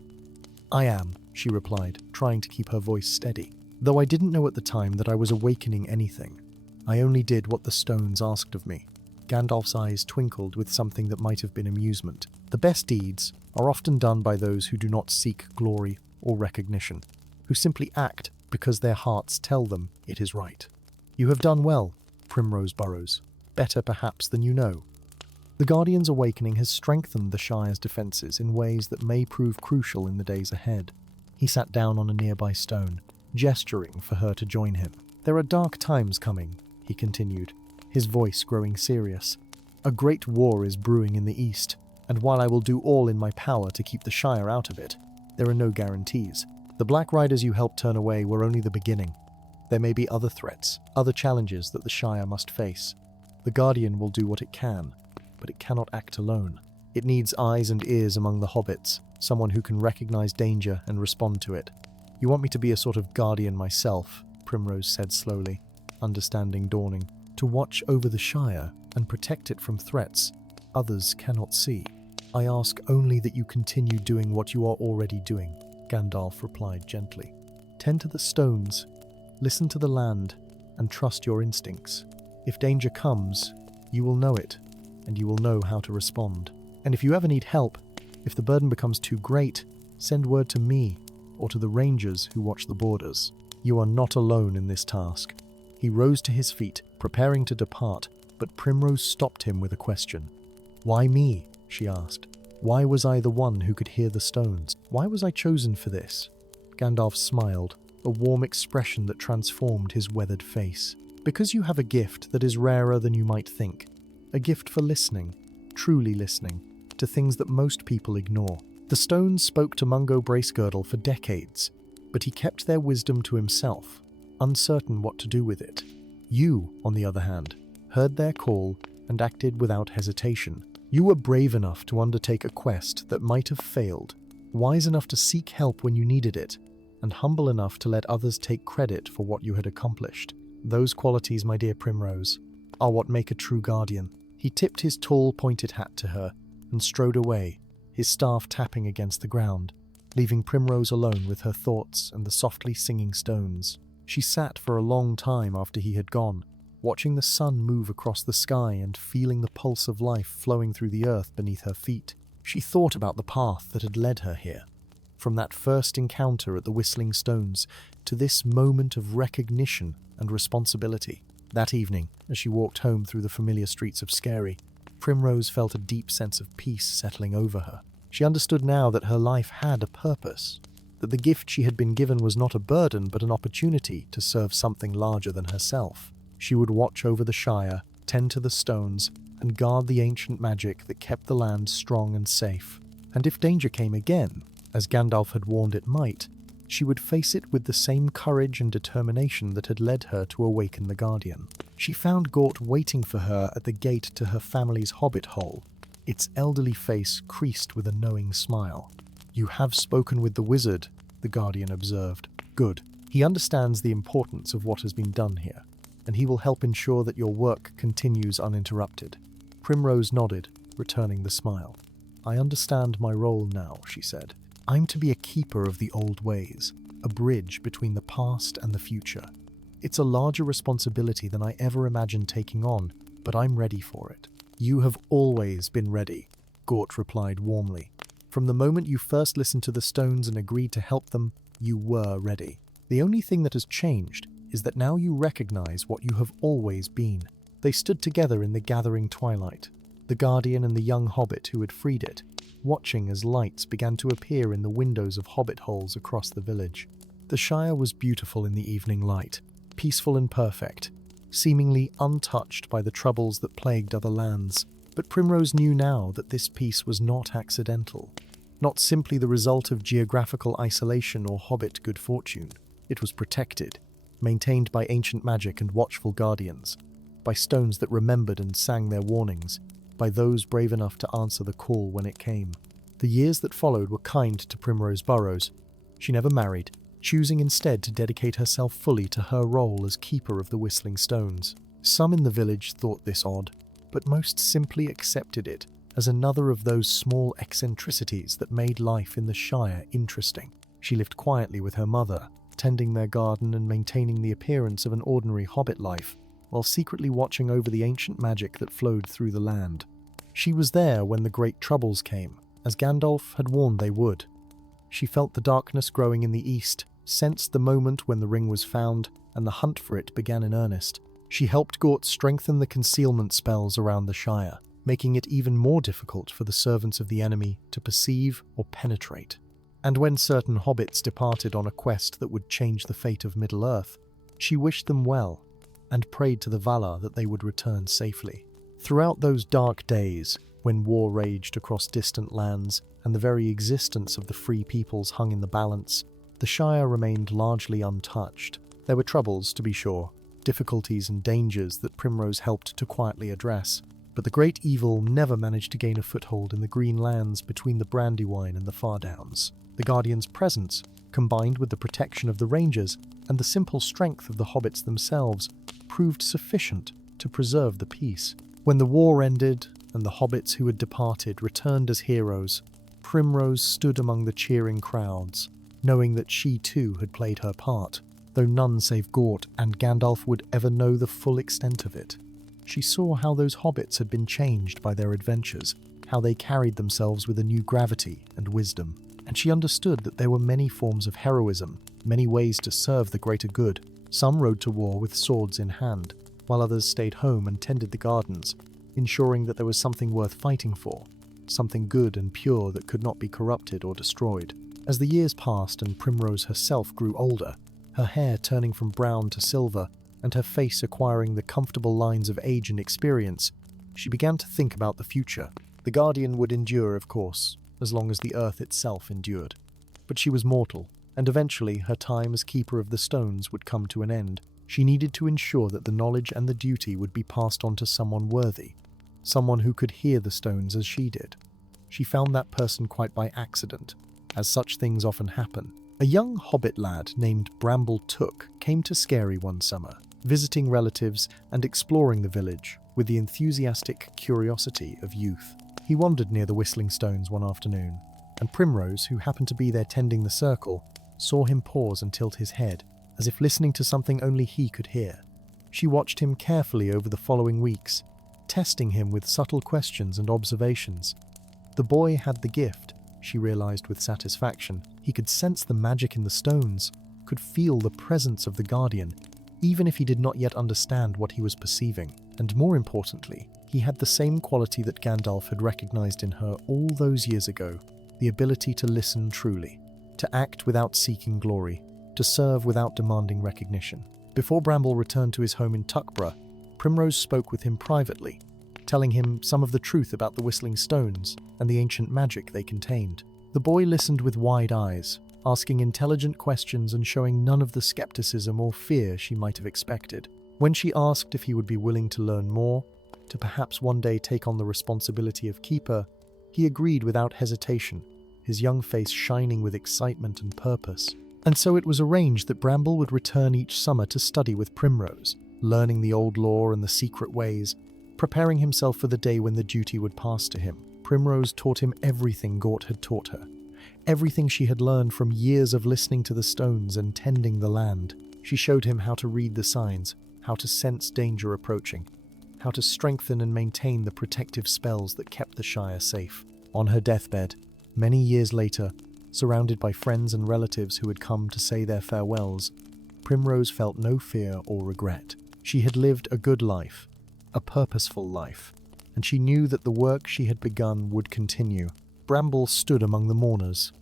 "I am," she replied, trying to keep her voice steady. "Though I didn't know at the time that I was awakening anything. I only did what the stones asked of me." Gandalf's eyes twinkled with something that might have been amusement. The best deeds are often done by those who do not seek glory or recognition, who simply act because their hearts tell them it is right. "You have done well, Primrose Burrows. Better perhaps than you know." The Guardian's awakening has strengthened the Shire's defences in ways that may prove crucial in the days ahead. He sat down on a nearby stone, gesturing for her to join him. "There are dark times coming," he continued, his voice growing serious. "A great war is brewing in the east, and while I will do all in my power to keep the Shire out of it, there are no guarantees. The Black Riders you helped turn away were only the beginning. There may be other threats, other challenges that the Shire must face. The Guardian will do what it can, but it cannot act alone. It needs eyes and ears among the hobbits, someone who can recognize danger and respond to it." "You want me to be a sort of guardian myself," Primrose said slowly, understanding dawning. "To watch over the Shire and protect it from threats others cannot see." "I ask only that you continue doing what you are already doing," Gandalf replied gently. "Tend to the stones, listen to the land, and trust your instincts. If danger comes, you will know it, and you will know how to respond. And if you ever need help, if the burden becomes too great, send word to me or to the rangers who watch the borders. You are not alone in this task." He rose to his feet, preparing to depart, but Primrose stopped him with a question. "Why me?" she asked. "Why was I the one who could hear the stones? Why was I chosen for this?" Gandalf smiled, a warm expression that transformed his weathered face. "Because you have a gift that is rarer than you might think. A gift for listening, truly listening, to things that most people ignore. The stones spoke to Mungo Bracegirdle for decades, but he kept their wisdom to himself, uncertain what to do with it. You, on the other hand, heard their call and acted without hesitation. You were brave enough to undertake a quest that might have failed, wise enough to seek help when you needed it, and humble enough to let others take credit for what you had accomplished. Those qualities, my dear Primrose, are what make a true guardian." He tipped his tall, pointed hat to her and strode away, his staff tapping against the ground, leaving Primrose alone with her thoughts and the softly singing stones. She sat for a long time after he had gone, watching the sun move across the sky and feeling the pulse of life flowing through the earth beneath her feet. She thought about the path that had led her here, from that first encounter at the Whistling Stones to this moment of recognition and responsibility. That evening, as she walked home through the familiar streets of Shire, Primrose felt a deep sense of peace settling over her. She understood now that her life had a purpose, that the gift she had been given was not a burden but an opportunity to serve something larger than herself. She would watch over the Shire, tend to the stones, and guard the ancient magic that kept the land strong and safe. And if danger came again, as Gandalf had warned it might, she would face it with the same courage and determination that had led her to awaken the Guardian. She found Gort waiting for her at the gate to her family's hobbit hole, its elderly face creased with a knowing smile. "You have spoken with the wizard," the Guardian observed. "Good. He understands the importance of what has been done here, and he will help ensure that your work continues uninterrupted." Primrose nodded, returning the smile. "I understand my role now," she said. "I'm to be a keeper of the old ways, a bridge between the past and the future. It's a larger responsibility than I ever imagined taking on, but I'm ready for it." "You have always been ready," Gort replied warmly. "From the moment you first listened to the stones and agreed to help them, you were ready. The only thing that has changed is that now you recognize what you have always been." They stood together in the gathering twilight, the Guardian and the young hobbit who had freed it, watching as lights began to appear in the windows of hobbit holes across the village. The Shire was beautiful in the evening light, peaceful and perfect, seemingly untouched by the troubles that plagued other lands. But Primrose knew now that this peace was not accidental, not simply the result of geographical isolation or hobbit good fortune. It was protected, maintained by ancient magic and watchful guardians. by stones that remembered and sang their warnings, by those brave enough to answer the call when it came. The years that followed were kind to Primrose Burrows. She never married, choosing instead to dedicate herself fully to her role as keeper of the Whistling Stones. Some in the village thought this odd, but most simply accepted it as another of those small eccentricities that made life in the Shire interesting. She lived quietly with her mother, tending their garden and maintaining the appearance of an ordinary hobbit life, while secretly watching over the ancient magic that flowed through the land. She was there when the great troubles came, as Gandalf had warned they would. She felt the darkness growing in the east, sensed the moment when the ring was found, and the hunt for it began in earnest. She helped Gort strengthen the concealment spells around the Shire, making it even more difficult for the servants of the enemy to perceive or penetrate. And when certain hobbits departed on a quest that would change the fate of Middle-earth, she wished them well and prayed to the Valar that they would return safely. Throughout those dark days, when war raged across distant lands and the very existence of the free peoples hung in the balance, the Shire remained largely untouched. There were troubles, to be sure, difficulties and dangers that Primrose helped to quietly address, but the great evil never managed to gain a foothold in the green lands between the Brandywine and the Far Downs. The Guardian's presence, combined with the protection of the Rangers and the simple strength of the hobbits themselves, proved sufficient to preserve the peace. When the war ended and the hobbits who had departed returned as heroes, Primrose stood among the cheering crowds, knowing that she too had played her part, though none save Gort and Gandalf would ever know the full extent of it. She saw how those hobbits had been changed by their adventures, how they carried themselves with a new gravity and wisdom, and she understood that there were many forms of heroism, many ways to serve the greater good. Some rode to war with swords in hand, while others stayed home and tended the gardens, ensuring that there was something worth fighting for, something good and pure that could not be corrupted or destroyed. As the years passed and Primrose herself grew older, her hair turning from brown to silver, and her face acquiring the comfortable lines of age and experience, she began to think about the future. The Guardian would endure, of course, as long as the earth itself endured. But she was mortal, and eventually her time as Keeper of the Stones would come to an end. She needed to ensure that the knowledge and the duty would be passed on to someone worthy, someone who could hear the stones as she did. She found that person quite by accident, as such things often happen. A young hobbit lad named Bramble Took came to Scary one summer, visiting relatives and exploring the village with the enthusiastic curiosity of youth. He wandered near the Whistling Stones one afternoon, and Primrose, who happened to be there tending the circle, saw him pause and tilt his head, as if listening to something only he could hear. She watched him carefully over the following weeks, testing him with subtle questions and observations. The boy had the gift, she realized with satisfaction. He could sense the magic in the stones, could feel the presence of the Guardian, even if he did not yet understand what he was perceiving. And more importantly, he had the same quality that Gandalf had recognized in her all those years ago, the ability to listen truly, to act without seeking glory, to serve without demanding recognition. Before Bramble returned to his home in Tuckborough, Primrose spoke with him privately, telling him some of the truth about the Whistling Stones and the ancient magic they contained. The boy listened with wide eyes, asking intelligent questions and showing none of the skepticism or fear she might have expected. When she asked if he would be willing to learn more, to perhaps one day take on the responsibility of keeper, he agreed without hesitation, his young face shining with excitement and purpose. And so it was arranged that Bramble would return each summer to study with Primrose, learning the old lore and the secret ways, preparing himself for the day when the duty would pass to him. Primrose taught him everything Gort had taught her, everything she had learned from years of listening to the stones and tending the land. She showed him how to read the signs, how to sense danger approaching, how to strengthen and maintain the protective spells that kept the Shire safe. On her deathbed, many years later, surrounded by friends and relatives who had come to say their farewells, Primrose felt no fear or regret. She had lived a good life, a purposeful life, and she knew that the work she had begun would continue. Bramble stood among the mourners,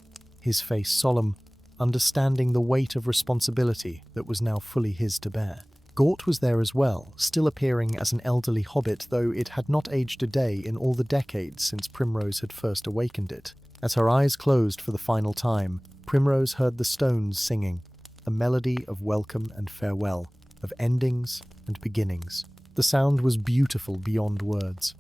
his face solemn, understanding the weight of responsibility that was now fully his to bear. Gort was there as well, still appearing as an elderly hobbit, though it had not aged a day in all the decades since Primrose had first awakened it. As her eyes closed for the final time, Primrose heard the stones singing, a melody of welcome and farewell, of endings and beginnings. The sound was beautiful beyond words,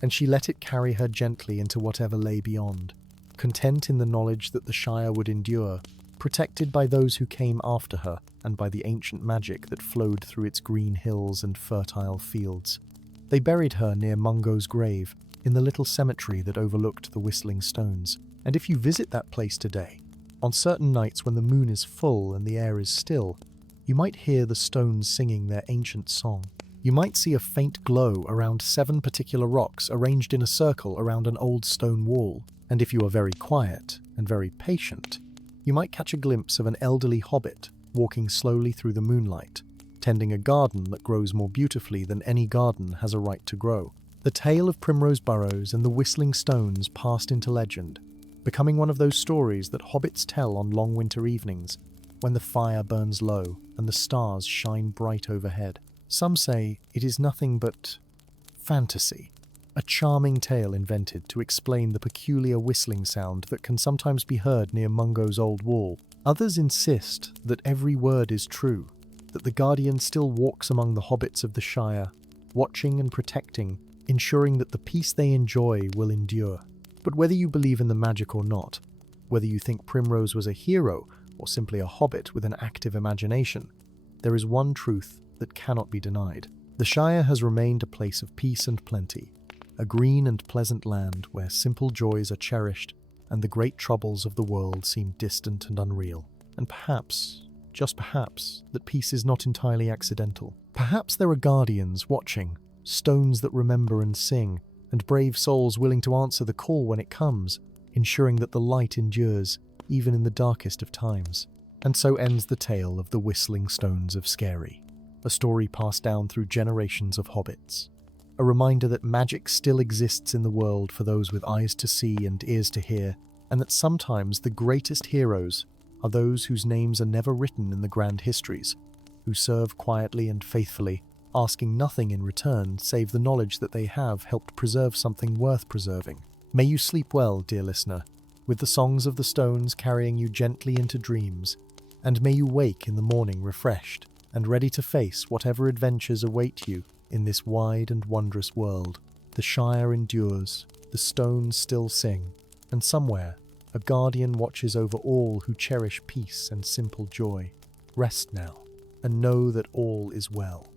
and she let it carry her gently into whatever lay beyond, content in the knowledge that the Shire would endure, protected by those who came after her and by the ancient magic that flowed through its green hills and fertile fields. They buried her near Mungo's grave, in the little cemetery that overlooked the Whistling Stones. And if you visit that place today, on certain nights when the moon is full and the air is still, you might hear the stones singing their ancient song. You might see a faint glow around 7 particular rocks arranged in a circle around an old stone wall. And if you are very quiet and very patient, you might catch a glimpse of an elderly hobbit walking slowly through the moonlight, tending a garden that grows more beautifully than any garden has a right to grow. The tale of Primrose Burrows and the Whistling Stones passed into legend, becoming one of those stories that hobbits tell on long winter evenings, when the fire burns low and the stars shine bright overhead. Some say it is nothing but fantasy, a charming tale invented to explain the peculiar whistling sound that can sometimes be heard near Mungo's old wall. Others insist that every word is true, that the Guardian still walks among the hobbits of the Shire, watching and protecting, ensuring that the peace they enjoy will endure. But whether you believe in the magic or not, whether you think Primrose was a hero or simply a hobbit with an active imagination, there is one truth that cannot be denied. The Shire has remained a place of peace and plenty, a green and pleasant land where simple joys are cherished and the great troubles of the world seem distant and unreal. And perhaps, just perhaps, that peace is not entirely accidental. Perhaps there are guardians watching, stones that remember and sing, and brave souls willing to answer the call when it comes, ensuring that the light endures even in the darkest of times. And so ends the tale of the Whistling Stones of Scary, a story passed down through generations of hobbits. A reminder that magic still exists in the world for those with eyes to see and ears to hear, and that sometimes the greatest heroes are those whose names are never written in the grand histories, who serve quietly and faithfully, asking nothing in return save the knowledge that they have helped preserve something worth preserving. May you sleep well, dear listener, with the songs of the stones carrying you gently into dreams, and may you wake in the morning refreshed and ready to face whatever adventures await you in this wide and wondrous world. The Shire endures, the stones still sing, and somewhere a guardian watches over all who cherish peace and simple joy. Rest now, and know that all is well.